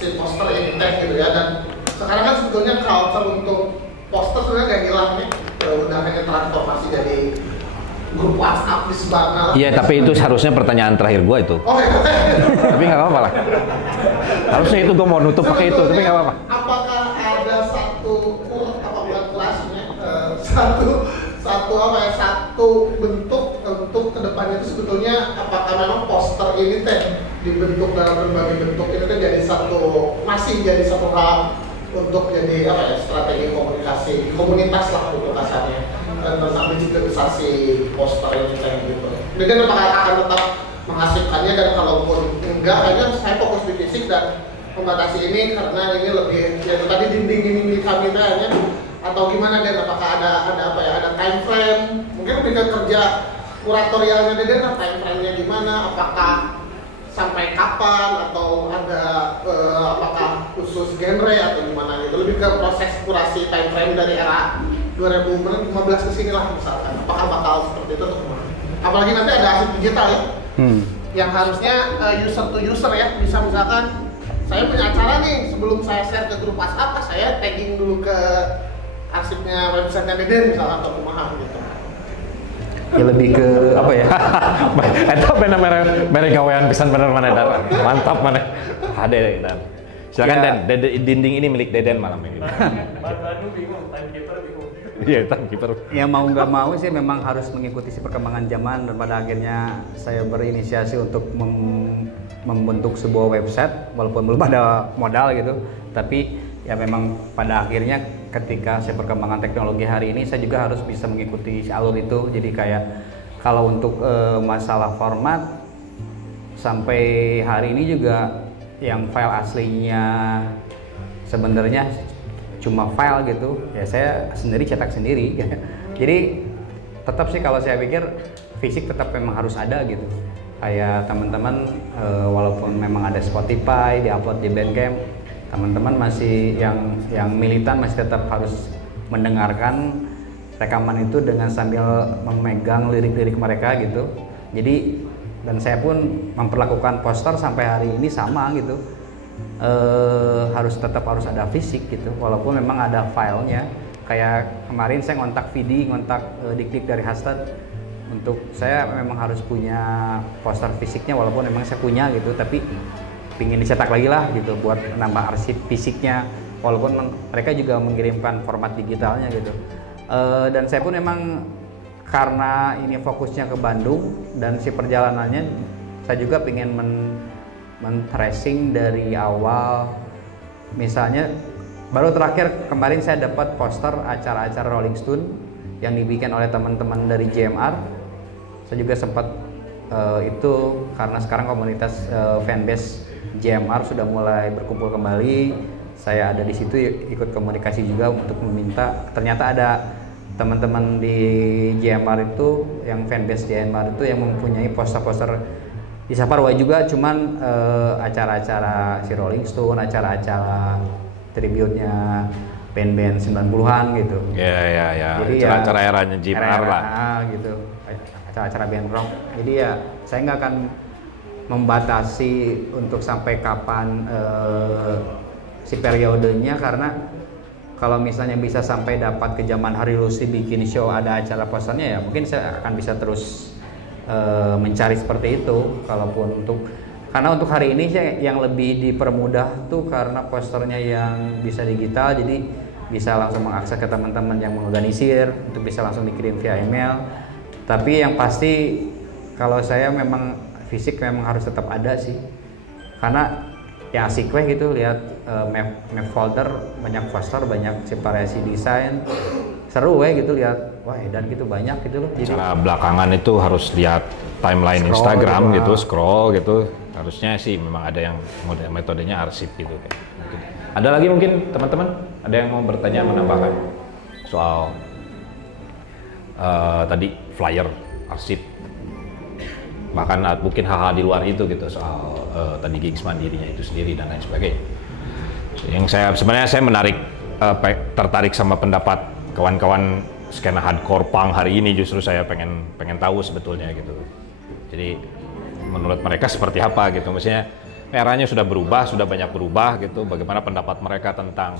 si poster ini tag gitu ya. Dan sekarang kan sebetulnya culture untuk poster sebenarnya kayak hilang nih, udah hanya transformasi jadi grup WhatsApp di sebarang. Iya, tapi itu seharusnya pertanyaan terakhir gua itu. Oh iya. Tapi nggak apa-apa lah. Harusnya itu gua mau nutup pakai itu, tapi nggak apa-apa. Apakah ada satu kelasnya, satu bentuk untuk kedepannya itu sebetulnya apakah memang poster ini teh dibentuk dalam berbagai bentuk ini teh masih jadi satu hal untuk jadi strategi komunikasi komunitas lah untuk kasarnya tentang digitalisasi poster ini kayak gitu. Jadi apakah akan tetap menghasilkannya, dan kalaupun enggak, kayaknya saya fokus di fisik dan membatasi ini karena ini lebih ya tadi dinding ini milik kami tanya, atau gimana Den? Apakah ada time frame? Mungkin lebih ke kerja kuratorialnya Den, time frame-nya gimana? Apakah sampai kapan, atau ada apakah khusus genre atau gimana gitu? Lebih ke proses kurasi time frame dari era 2015 ke sini lah misalkan. Apakah bakal seperti itu atau gimana? Apalagi nanti ada arsip digital ya, yang harusnya user to user ya, bisa misalkan saya punya acara nih, sebelum saya share ke grup WhatsApp, saya tagging dulu ke arsipnya website Deden misalnya atau kumaha gitu. Ya lebih ke apa ya? Itu benar merek gawean pisan bener mana Dan. Mantap mana. Hade Dan. Silakan Dan, dinding ini milik Deden malam ini. Baru bingung, timekeeper bingung. Iya, timekeeper. Ya mau nggak mau sih memang harus mengikuti si perkembangan zaman, dan pada akhirnya saya berinisiasi untuk membentuk sebuah website walaupun belum ada modal gitu. Tapi ya memang pada akhirnya ketika saya perkembangan teknologi hari ini, saya juga harus bisa mengikuti alur itu. Jadi kayak kalau untuk masalah format, sampai hari ini juga yang file aslinya sebenarnya cuma file gitu ya, saya sendiri cetak sendiri. Jadi tetap sih kalau saya pikir fisik tetap memang harus ada gitu. Kayak teman-teman walaupun memang ada Spotify diupload di Bandcamp, teman-teman masih yang militan masih tetap harus mendengarkan rekaman itu dengan sambil memegang lirik-lirik mereka gitu. Jadi Dan saya pun memperlakukan poster sampai hari ini sama gitu. Tetap harus ada fisik gitu, walaupun memang ada filenya. Kayak kemarin saya ngontak Dik dari Hastad untuk saya memang harus punya poster fisiknya, walaupun memang saya punya gitu, tapi pingin dicetak lagi lah gitu buat nambah arsip fisiknya, walaupun mereka juga mengirimkan format digitalnya gitu. Dan saya pun memang karena ini fokusnya ke Bandung dan si perjalanannya, saya juga pingin men-tracing dari awal. Misalnya baru terakhir kemarin saya dapat poster acara-acara Rolling Stone yang dibikin oleh teman-teman dari JMR. Saya juga sempat itu karena sekarang komunitas fanbase JMR sudah mulai berkumpul kembali. Saya ada di situ ikut komunikasi juga untuk meminta. Ternyata ada teman-teman di JMR itu, yang fanbase JMR itu yang mempunyai poster-poster di Saparwa juga, cuman acara-acara si Rolling Stone, acara-acara tribute-nya band-band 90-an gitu. Ya. Jadi acara-acara eranya JMR lah. Gitu. Acara-acara band rock. Jadi ya saya nggak akan membatasi untuk sampai kapan si periodenya, karena kalau misalnya bisa sampai dapat ke zaman Hari Lucy bikin show ada acara posternya, ya mungkin saya akan bisa terus mencari seperti itu. Karena untuk hari ini yang lebih dipermudah tuh karena posternya yang bisa digital, jadi bisa langsung mengakses ke teman-teman yang mengorganisir, untuk bisa langsung dikirim via email. Tapi yang pasti kalau saya memang fisik memang harus tetap ada sih, karena ya asik weh gitu lihat map folder, banyak poster, banyak variasi desain, seru weh gitu lihat, wah edan gitu banyak gitu loh. Jadi cara belakangan itu harus lihat timeline Instagram gitu, scroll gitu. Harusnya sih memang ada yang metodenya arsip gitu. Ada lagi mungkin teman-teman ada yang mau bertanya, menambahkan soal tadi flyer arsip, bahkan mungkin hal-hal di luar itu gitu, soal tadi gigs mandirinya itu sendiri dan lain sebagainya. Yang sebenarnya saya tertarik sama pendapat kawan-kawan skena hardcore punk hari ini, justru saya pengen tahu sebetulnya gitu. Jadi menurut mereka seperti apa gitu, maksudnya eranya sudah berubah, sudah banyak berubah gitu. Bagaimana pendapat mereka tentang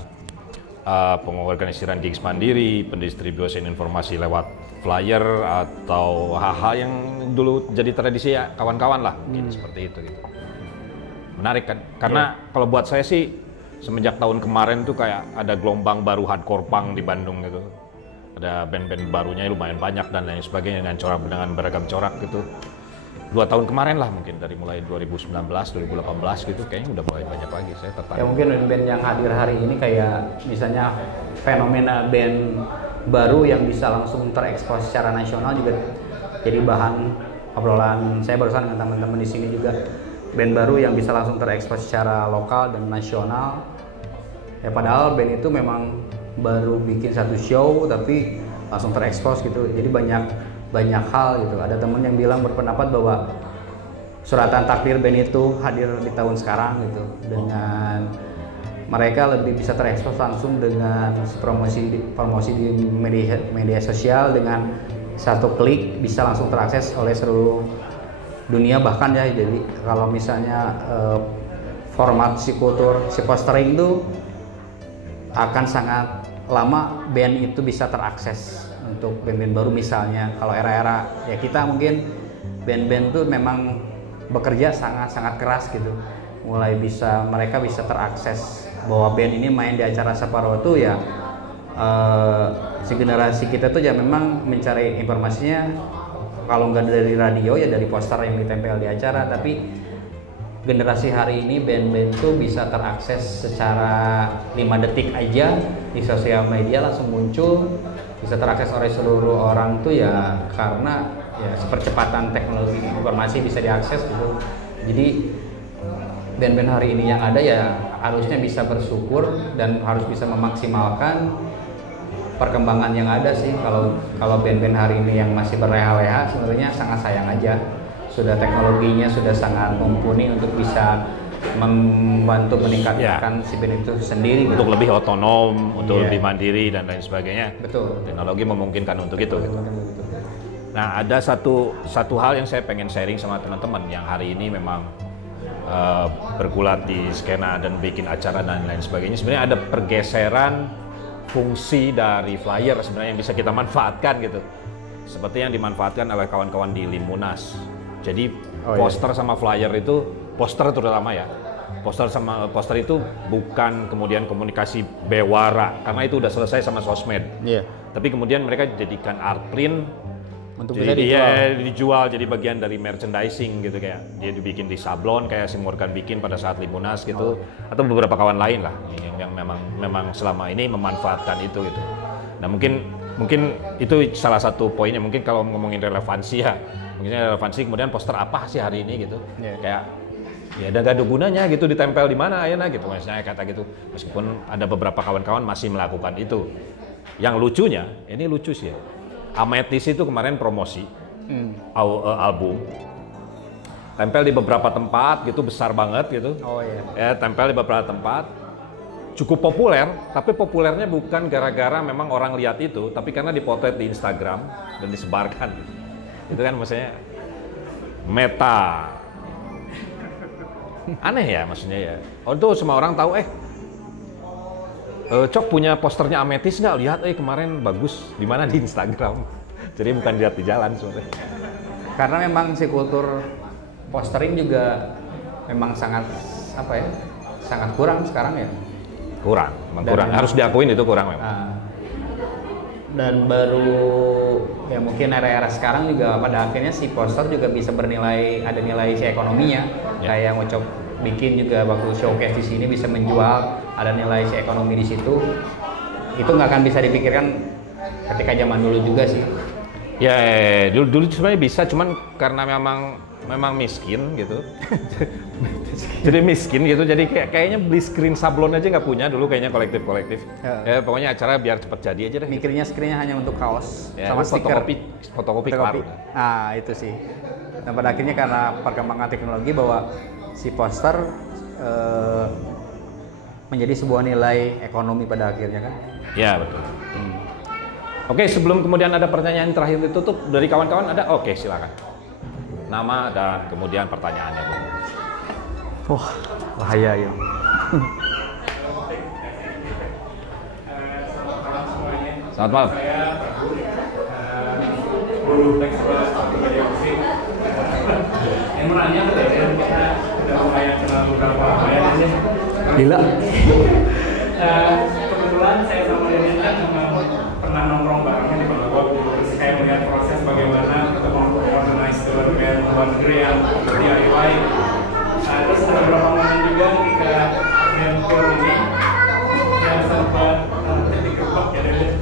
pengorganisiran gigs mandiri, pendistribusian informasi lewat flyer atau hal-hal yang dulu jadi tradisi ya kawan-kawan lah, mungkin seperti itu gitu. Menarik kan? Karena kalau buat saya sih semenjak tahun kemarin tuh kayak ada gelombang baru hardcore punk di Bandung gitu. Ada band-band barunya lumayan banyak dan lain sebagainya dengan beragam corak gitu. 2 tahun kemarin lah mungkin, dari mulai 2019, 2018 gitu kayaknya udah mulai banyak lagi. Saya tertarik. Ya mungkin band yang hadir hari ini kayak misalnya fenomena band baru yang bisa langsung terekspos secara nasional juga jadi bahan obrolan saya barusan dengan teman-teman di sini juga. Band baru yang bisa langsung terekspos secara lokal dan nasional. Ya padahal band itu memang baru bikin satu show tapi langsung terekspos gitu. Jadi banyak hal gitu. Ada teman yang bilang berpendapat bahwa Suratan Takdir band itu hadir di tahun sekarang gitu, dengan mereka lebih bisa terekspos langsung dengan promosi di media sosial, dengan satu klik bisa langsung terakses oleh seluruh dunia bahkan ya. Jadi kalau misalnya format si postering itu akan sangat lama band itu bisa terakses. Untuk band-band baru misalnya, kalau era-era ya kita mungkin band-band tuh memang bekerja sangat-sangat keras gitu, mereka bisa terakses bahwa band ini main di acara Saparwa tuh ya si generasi kita tuh ya memang mencari informasinya kalau nggak dari radio ya dari poster yang ditempel di acara. Tapi generasi hari ini band-band tuh bisa terakses secara 5 detik aja di sosial media, langsung muncul, bisa terakses oleh seluruh orang tuh ya karena ya percepatan teknologi informasi bisa diakses gitu. Jadi band-band hari ini yang ada ya harusnya bisa bersyukur dan harus bisa memaksimalkan perkembangan yang ada sih. Kalau band-band hari ini yang masih berleha-leha sebenarnya sangat sayang aja. Sudah teknologinya sudah sangat mumpuni untuk bisa membantu meningkatkan si band itu sendiri untuk gitu. lebih otonom, untuk lebih mandiri dan lain sebagainya. Betul. Teknologi memungkinkan untuk itu. Nah, ada satu hal yang saya pengen sharing sama teman-teman yang hari ini memang bergulat di skena dan bikin acara dan lain sebagainya. Sebenarnya ada pergeseran fungsi dari flyer sebenarnya yang bisa kita manfaatkan gitu. Seperti yang dimanfaatkan oleh kawan-kawan di Limunas. Jadi poster sama flyer itu, poster terutama ya. Poster itu bukan kemudian komunikasi bewara karena itu udah selesai sama sosmed. Iya. Tapi kemudian mereka jadikan art print Untuk jadi bisa dijual jadi bagian dari merchandising gitu, kayak dia dibikin di sablon kayak si Morgan bikin pada saat Limunas gitu, atau beberapa kawan lain lah yang memang selama ini memanfaatkan itu gitu. Nah, mungkin itu salah satu poinnya. Mungkin kalau ngomongin relevansi ya, mungkin relevansi kemudian poster apa sih hari ini gitu. Kayak ya gak ada gunanya gitu ditempel di mana ayeuna gitu misalnya kata gitu. Meskipun ada beberapa kawan-kawan masih melakukan itu. Yang lucunya, ini lucu sih ya. Ametis itu kemarin promosi album, tempel di beberapa tempat gitu, besar banget gitu. Ya, tempel di beberapa tempat, cukup populer. Tapi populernya bukan gara-gara memang orang lihat itu, tapi karena dipotret di Instagram dan disebarkan. Itu kan maksudnya meta. Aneh ya maksudnya ya. Untuk semua orang tahu Cok punya posternya Ametis nggak? Lihat kemarin bagus di mana di Instagram. Jadi bukan lihat di jalan sebenarnya. Karena memang si kultur postering juga memang sangat sangat kurang sekarang ya. Kurang. Harus diakuin itu kurang memang. Dan baru ya mungkin era-era sekarang juga pada akhirnya si poster juga bisa bernilai, ada nilai si ekonominya. Kayak Ngocok bikin juga waktu showcase di sini bisa menjual, ada nilai si ekonomi di situ. Itu nggak akan bisa dipikirkan ketika zaman dulu juga sih. Ya, dulu sebenarnya bisa, cuman karena memang miskin gitu. Jadi miskin gitu, jadi kayaknya beli screen sablon aja nggak punya dulu kayaknya kolektif. Ya, pokoknya acara biar cepet jadi aja deh. Mikirnya screennya hanya untuk kaos sama stiker. Fotokopi kelar. Nah, itu sih. Dan pada akhirnya karena perkembangan teknologi bahwa si poster menjadi sebuah nilai ekonomi pada akhirnya kan? Ya, betul. Oke, sebelum kemudian ada pertanyaan terakhir ditutup dari kawan-kawan ada? Oke, silakan. Nama dan kemudian pertanyaannya, Bu. Wah, bahaya ya. Selamat malam. Saya guru teks media musik. Yang menanya kita sudah lumayan kenal beberapa klien aja. Gila. Kebetulan saya sama Daniel kan pernah nongkrong bareng di Bangkok. Terus saya melihat proses bagaimana kita mengorganize tour band luar negeri yang DIY. Terus ada beberapa momen juga ketika band tour ini yang sempat digerebek ya Daniel.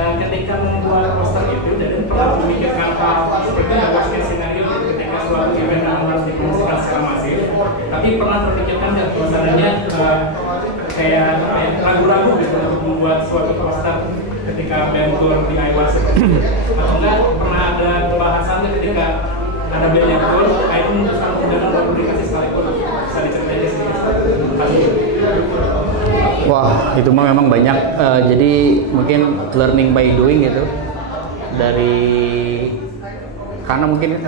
Ketika membuat poster itu dan pernah memikirkan hal seperti worst case scenario ketika suatu event yang harus dipromosikan secara masif, tapi pernah terpikirkan nggak bahwasannya kayak ragu-ragu gitu untuk membuat suatu poster ketika band tour di Iowa seperti itu, atau enggak pernah ada pembahasannya ketika ada band yang tour, itu memutuskan untuk membuat publikasi sekalipun, bisa diceritain sedikit. Wah, itu mah memang banyak. Jadi mungkin learning by doing gitu. Karena mungkin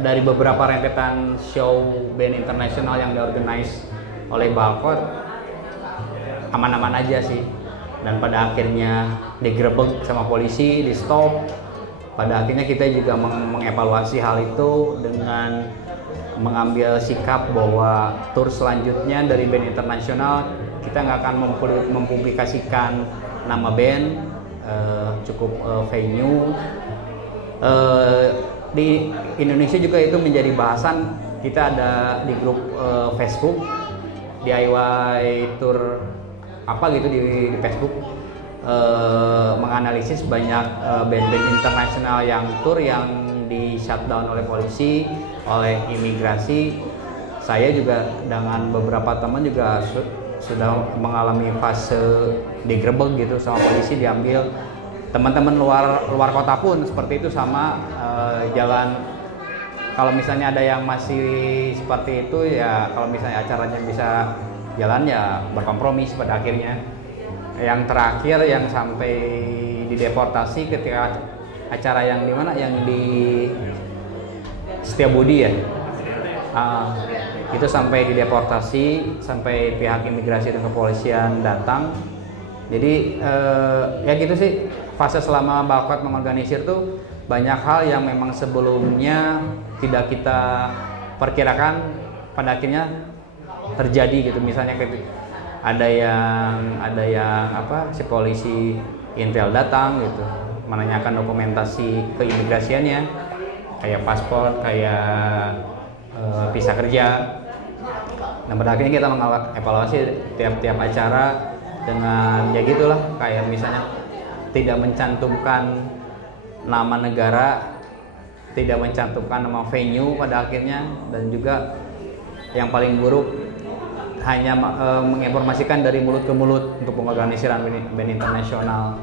dari beberapa rentetan show band internasional yang diorganize oleh Balkot, aman-aman aja sih. Dan pada akhirnya digerebek sama polisi, di stop. Pada akhirnya kita juga mengevaluasi hal itu dengan mengambil sikap bahwa tour selanjutnya dari band internasional kita nggak akan mempublikasikan nama band, cukup venue. Di Indonesia juga itu menjadi bahasan. Kita ada di grup Facebook DIY tour apa gitu di Facebook, menganalisis banyak band-band internasional yang tour yang di shutdown oleh polisi, oleh imigrasi. Saya juga dengan beberapa teman juga sudah mengalami fase digerebek gitu sama polisi, diambil. Teman-teman luar kota pun seperti itu sama. Jalan, kalau misalnya ada yang masih seperti itu ya, kalau misalnya acaranya bisa jalan ya berkompromi pada akhirnya. Yang terakhir yang sampai dideportasi ketika acara yang di mana? Yang di Setiabudi ya. Itu sampai dideportasi, sampai pihak imigrasi dan kepolisian datang. Jadi ya gitu sih, fase selama Balkot mengorganisir tuh banyak hal yang memang sebelumnya tidak kita perkirakan pada akhirnya terjadi gitu. Misalnya ada yang apa, si polisi intel datang gitu menanyakan dokumentasi keimigrasiannya, kayak paspor, kayak visa kerja. Nah pada akhirnya kita mengevaluasi tiap-tiap acara dengan ya gitulah, kayak misalnya tidak mencantumkan nama negara, tidak mencantumkan nama venue pada akhirnya, dan juga yang paling buruk hanya menginformasikan dari mulut ke mulut untuk pengorganisiran band internasional.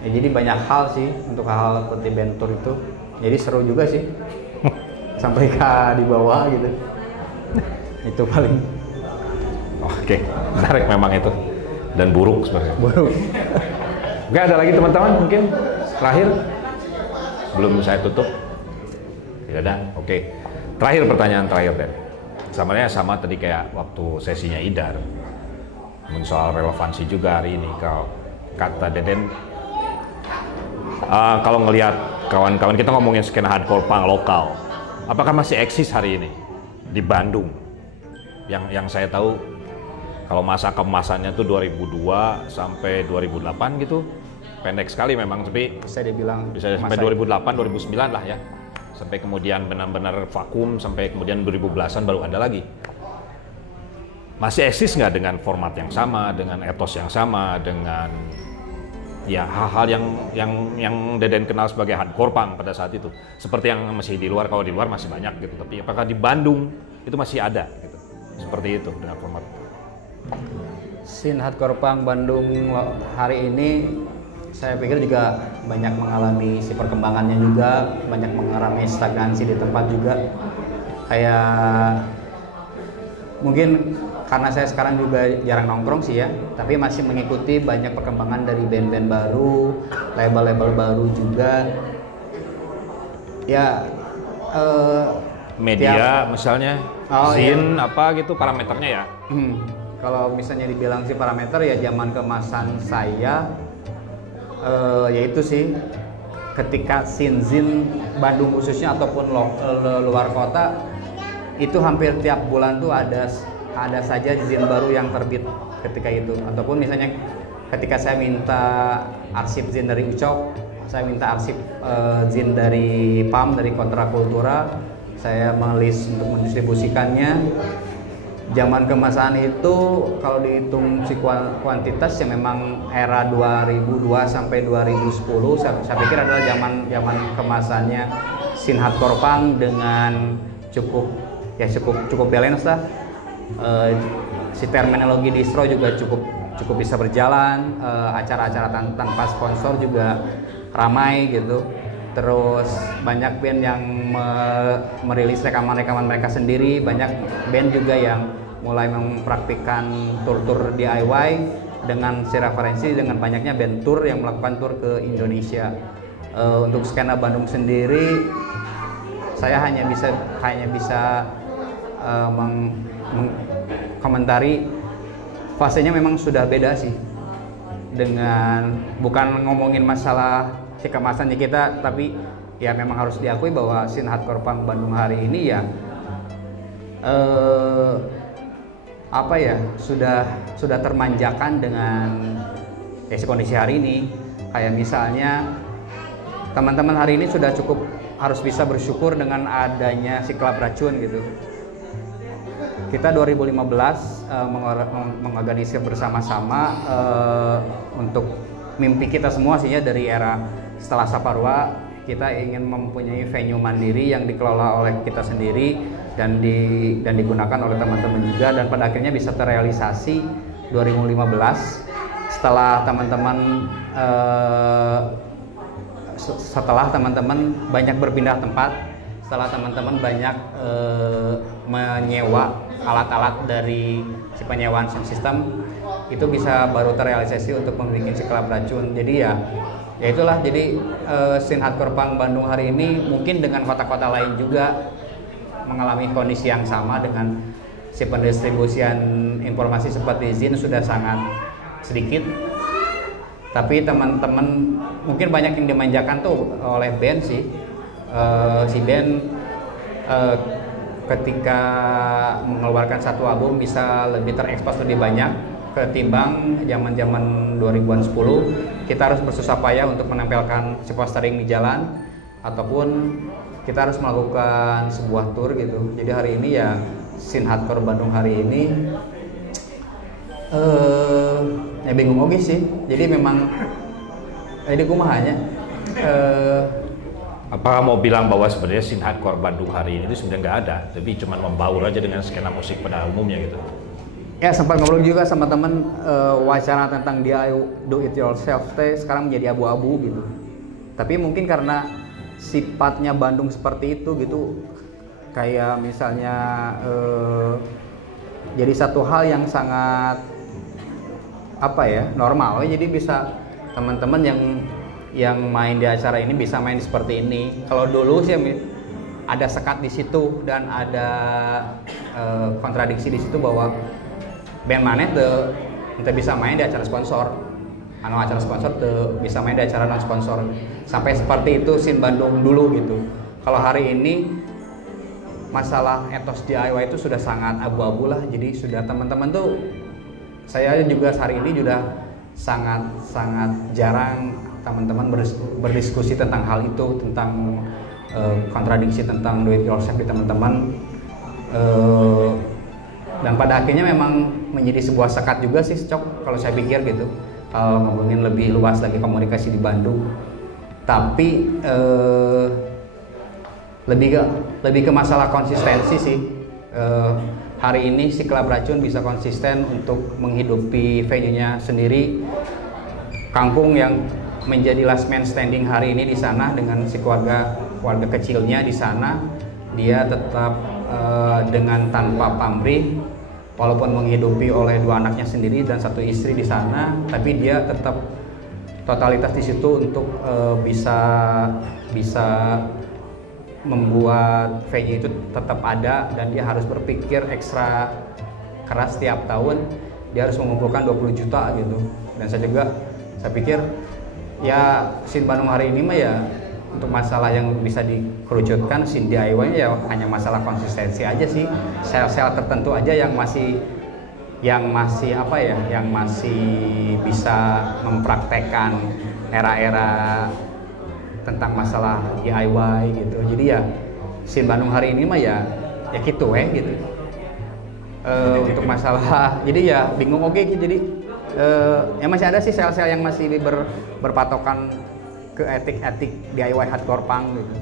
Ya, jadi banyak hal sih untuk hal seperti band tour itu. Jadi seru juga sih sampai ke di bawah gitu. Itu paling. Oke, menarik memang itu, dan buruk sebenarnya. Buruk. Oke, ada lagi teman-teman mungkin terakhir sebelum saya tutup. Ya udah, oke. Terakhir, pertanyaan terakhir deh. Sebenarnya sama tadi kayak waktu sesinya Idar. Soal relevansi juga hari ini. Kalau kata Deden, kalau ngelihat kawan-kawan kita ngomongin skena hardcore punk lokal, apakah masih eksis hari ini di Bandung? Yang saya tahu, kalau masa kemasannya tuh 2002 sampai 2008 gitu, pendek sekali memang, tapi Bisa dibilang bisa sampai 2008, 2009 lah ya. Sampai kemudian benar-benar vakum, sampai kemudian 2010-an baru ada lagi. Masih eksis nggak dengan format yang sama, dengan etos yang sama, dengan ya hal-hal yang Deden kenal sebagai hardcore punk pada saat itu. Seperti yang masih di luar, kalau di luar masih banyak gitu, tapi apakah di Bandung itu masih ada gitu? Seperti itu dengan format. Scene hardcore punk Bandung hari ini saya pikir juga banyak mengalami si perkembangannya juga, banyak mengalami stagnasi di tempat juga. Kayak mungkin karena saya sekarang juga jarang nongkrong sih ya, tapi masih mengikuti banyak perkembangan dari band-band baru, label-label baru juga. Ya Media misalnya, zin apa gitu parameternya ya. Kalau misalnya dibilang sih parameter ya zaman kemasan saya, yaitu sih ketika zin Bandung khususnya ataupun luar kota itu hampir tiap bulan tuh ada saja zin baru yang terbit ketika itu. Ataupun misalnya ketika saya minta arsip zin dari Ucok, saya minta arsip zin dari PAM, dari Kontrakultura, saya melis untuk mendistribusikannya. Zaman kemasan itu kalau dihitung si kuantitas ya memang era 2002 sampai 2010 saya pikir adalah zaman kemasannya scene hardcore punk dengan cukup balance lah. Si terminologi distro juga cukup bisa berjalan, acara-acara tanpa sponsor juga ramai gitu. Terus banyak band yang merilis rekaman-rekaman mereka sendiri, banyak band juga yang mulai mempraktikkan tur-tur DIY dengan si referensi dengan banyaknya band tour yang melakukan tur ke Indonesia. Untuk skena Bandung sendiri, saya hanya bisa mengkomentari fasenya memang sudah beda sih, dengan bukan ngomongin masalah si kemasannya kita, tapi ya memang harus diakui bahwa scene hardcore punk Bandung hari ini ya sudah termanjakan dengan si kondisi hari ini. Kayak misalnya teman-teman hari ini sudah cukup harus bisa bersyukur dengan adanya si klub racun gitu. Kita 2015 mengorganisir bersama-sama untuk mimpi kita semua sih ya, dari era setelah Saparwa kita ingin mempunyai venue mandiri yang dikelola oleh kita sendiri dan digunakan oleh teman-teman juga, dan pada akhirnya bisa terrealisasi 2015 setelah teman-teman banyak berpindah tempat, setelah teman-teman banyak menyewa alat-alat dari si penyewaan sound system, itu bisa baru terrealisasi untuk membuat si klub racun. Jadi ya Ya itulah, jadi scene hardcore punk Bandung hari ini mungkin dengan kota-kota lain juga mengalami kondisi yang sama, dengan si pendistribusian informasi seperti Zin sudah sangat sedikit. Tapi teman-teman mungkin banyak yang dimanjakan tuh oleh band sih. Si band ketika mengeluarkan satu album bisa lebih terekspos lebih banyak ketimbang zaman-zaman 2000-an 10. Kita harus bersusah payah untuk menempelkan si postering di jalan, ataupun kita harus melakukan sebuah tour gitu. Jadi hari ini ya scene hardcore Bandung hari ini ya bingung oke sih. Jadi memang ini kumahanya apa mau bilang bahwa sebenarnya scene hardcore Bandung hari ini itu sebenarnya nggak ada, tapi cuma membaur aja dengan skena musik pada umumnya gitu. Ya sempat ngobrol juga sama temen, wacana tentang do it yourself sekarang menjadi abu-abu gitu. Tapi mungkin karena sifatnya Bandung seperti itu gitu, kayak misalnya jadi satu hal yang sangat apa ya, normal. Jadi bisa teman-teman yang main di acara ini bisa main seperti ini. Kalau dulu sih ada sekat di situ dan ada kontradiksi di situ bahwa band mana tuh bisa main di acara sponsor, acara sponsor tuh bisa main di acara non sponsor. Sampai seperti itu scene Bandung dulu gitu. Kalau hari ini masalah etos DIY itu sudah sangat abu-abu lah. Jadi sudah teman-teman tuh, saya juga hari ini sudah sangat jarang teman-teman berdiskusi tentang hal itu, tentang kontradiksi tentang do it yourself di teman-teman. Dan pada akhirnya memang menjadi sebuah sekat juga sih, Cok, kalau saya pikir gitu. Kalau ngomongin lebih luas lagi komunikasi di Bandung. Tapi lebih ke masalah konsistensi sih. Hari ini si Klub Racun bisa konsisten untuk menghidupi venue-nya sendiri. Kangkung yang menjadi last man standing hari ini di sana dengan si keluarga kecilnya di sana, dia tetap dengan tanpa pamrih, walaupun menghidupi oleh 2 anaknya sendiri dan 1 istri di sana, tapi dia tetap totalitas di situ untuk bisa membuat venue itu tetap ada, dan dia harus berpikir ekstra keras setiap tahun. Dia harus mengumpulkan 20 juta gitu. Dan saya pikir ya scene Bandung hari ini mah ya untuk masalah yang bisa dikerucutkan scene DIY ya hanya masalah konsistensi aja sih. Sel-sel tertentu aja yang masih apa ya, yang masih bisa mempraktekkan era-era tentang masalah DIY gitu. Jadi ya scene Bandung hari ini mah ya gitu gitu. Untuk masalah jadi ya bingung oke gitu. Jadi ya masih ada sih sel-sel yang masih berpatokan ke etik DIY hardcore punk gitu.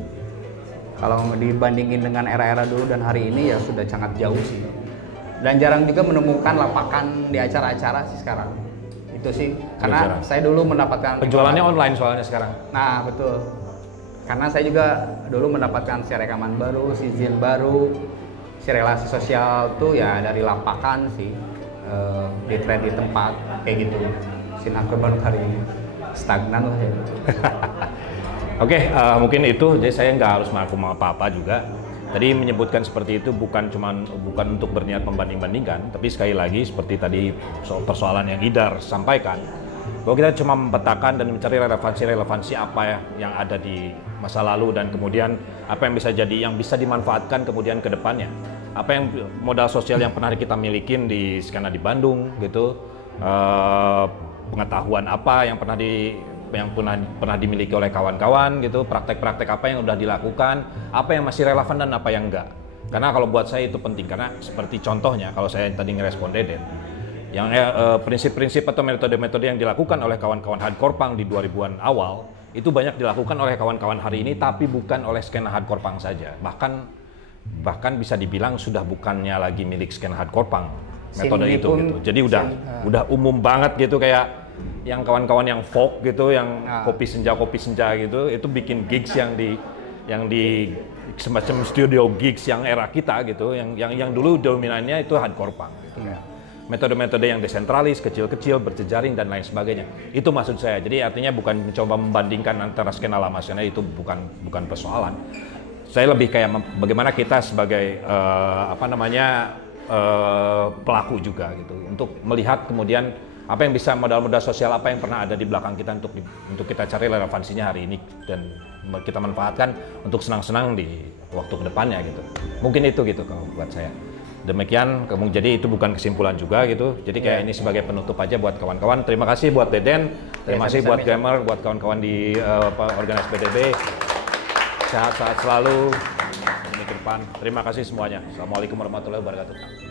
Kalau dibandingin dengan era-era dulu dan hari ini ya sudah sangat jauh sih. Dan jarang juga menemukan lapakan di acara-acara sih sekarang. Itu sih karena saya dulu mendapatkan penjualannya online soalnya sekarang. Nah betul. Karena saya juga dulu mendapatkan si rekaman baru, si zin baru, si relasi sosial tuh ya dari lapakan sih. Di trend di tempat kayak gitu. Scene hardcore Bandung hari ini stagnan lah ya. Oke, mungkin itu. Jadi saya nggak harus mengaku apa-apa juga. Tadi menyebutkan seperti itu bukan untuk berniat membanding-bandingkan, tapi sekali lagi seperti tadi persoalan yang Idar sampaikan, bahwa kita cuma memetakan dan mencari relevansi apa yang ada di masa lalu, dan kemudian apa yang bisa jadi, yang bisa dimanfaatkan kemudian ke depannya. Apa yang modal sosial yang pernah kita milikin di skena di Bandung gitu, pengetahuan apa yang pernah dimiliki oleh kawan-kawan gitu, praktek-praktek apa yang udah dilakukan, apa yang masih relevan dan apa yang enggak. Karena kalau buat saya itu penting, karena seperti contohnya kalau saya tadi ngerespon Deden, yang prinsip-prinsip atau metode-metode yang dilakukan oleh kawan-kawan hardcore punk di 2000-an awal itu banyak dilakukan oleh kawan-kawan hari ini, tapi bukan oleh skena hardcore punk saja. Bahkan bisa dibilang sudah bukannya lagi milik skena hardcore punk metode itu gitu. Jadi udah umum banget gitu, kayak yang kawan-kawan yang folk gitu, yang kopi senja gitu, itu bikin gigs yang di semacam studio gigs yang era kita gitu, yang dulu dominannya itu hardcore punk gitu. metode-metode yang desentralis, kecil-kecil, berjejaring dan lain sebagainya. Itu maksud saya. Jadi artinya bukan mencoba membandingkan antara skena lama skena itu bukan persoalan. Saya lebih kayak bagaimana kita sebagai pelaku juga gitu untuk melihat kemudian apa yang bisa modal-modal sosial apa yang pernah ada di belakang kita untuk kita cari relevansinya hari ini dan kita manfaatkan untuk senang-senang di waktu kedepannya gitu. Mungkin itu gitu kalau buat saya. Demikian, jadi itu bukan kesimpulan juga gitu. Jadi kayak ini sebagai penutup aja buat kawan-kawan. Terima kasih buat Deden, terima kasih buat Gamer, buat kawan-kawan di Organize PDB. Sehat-sehat selalu. Ini ke depan. Terima kasih semuanya. Assalamualaikum warahmatullahi wabarakatuh.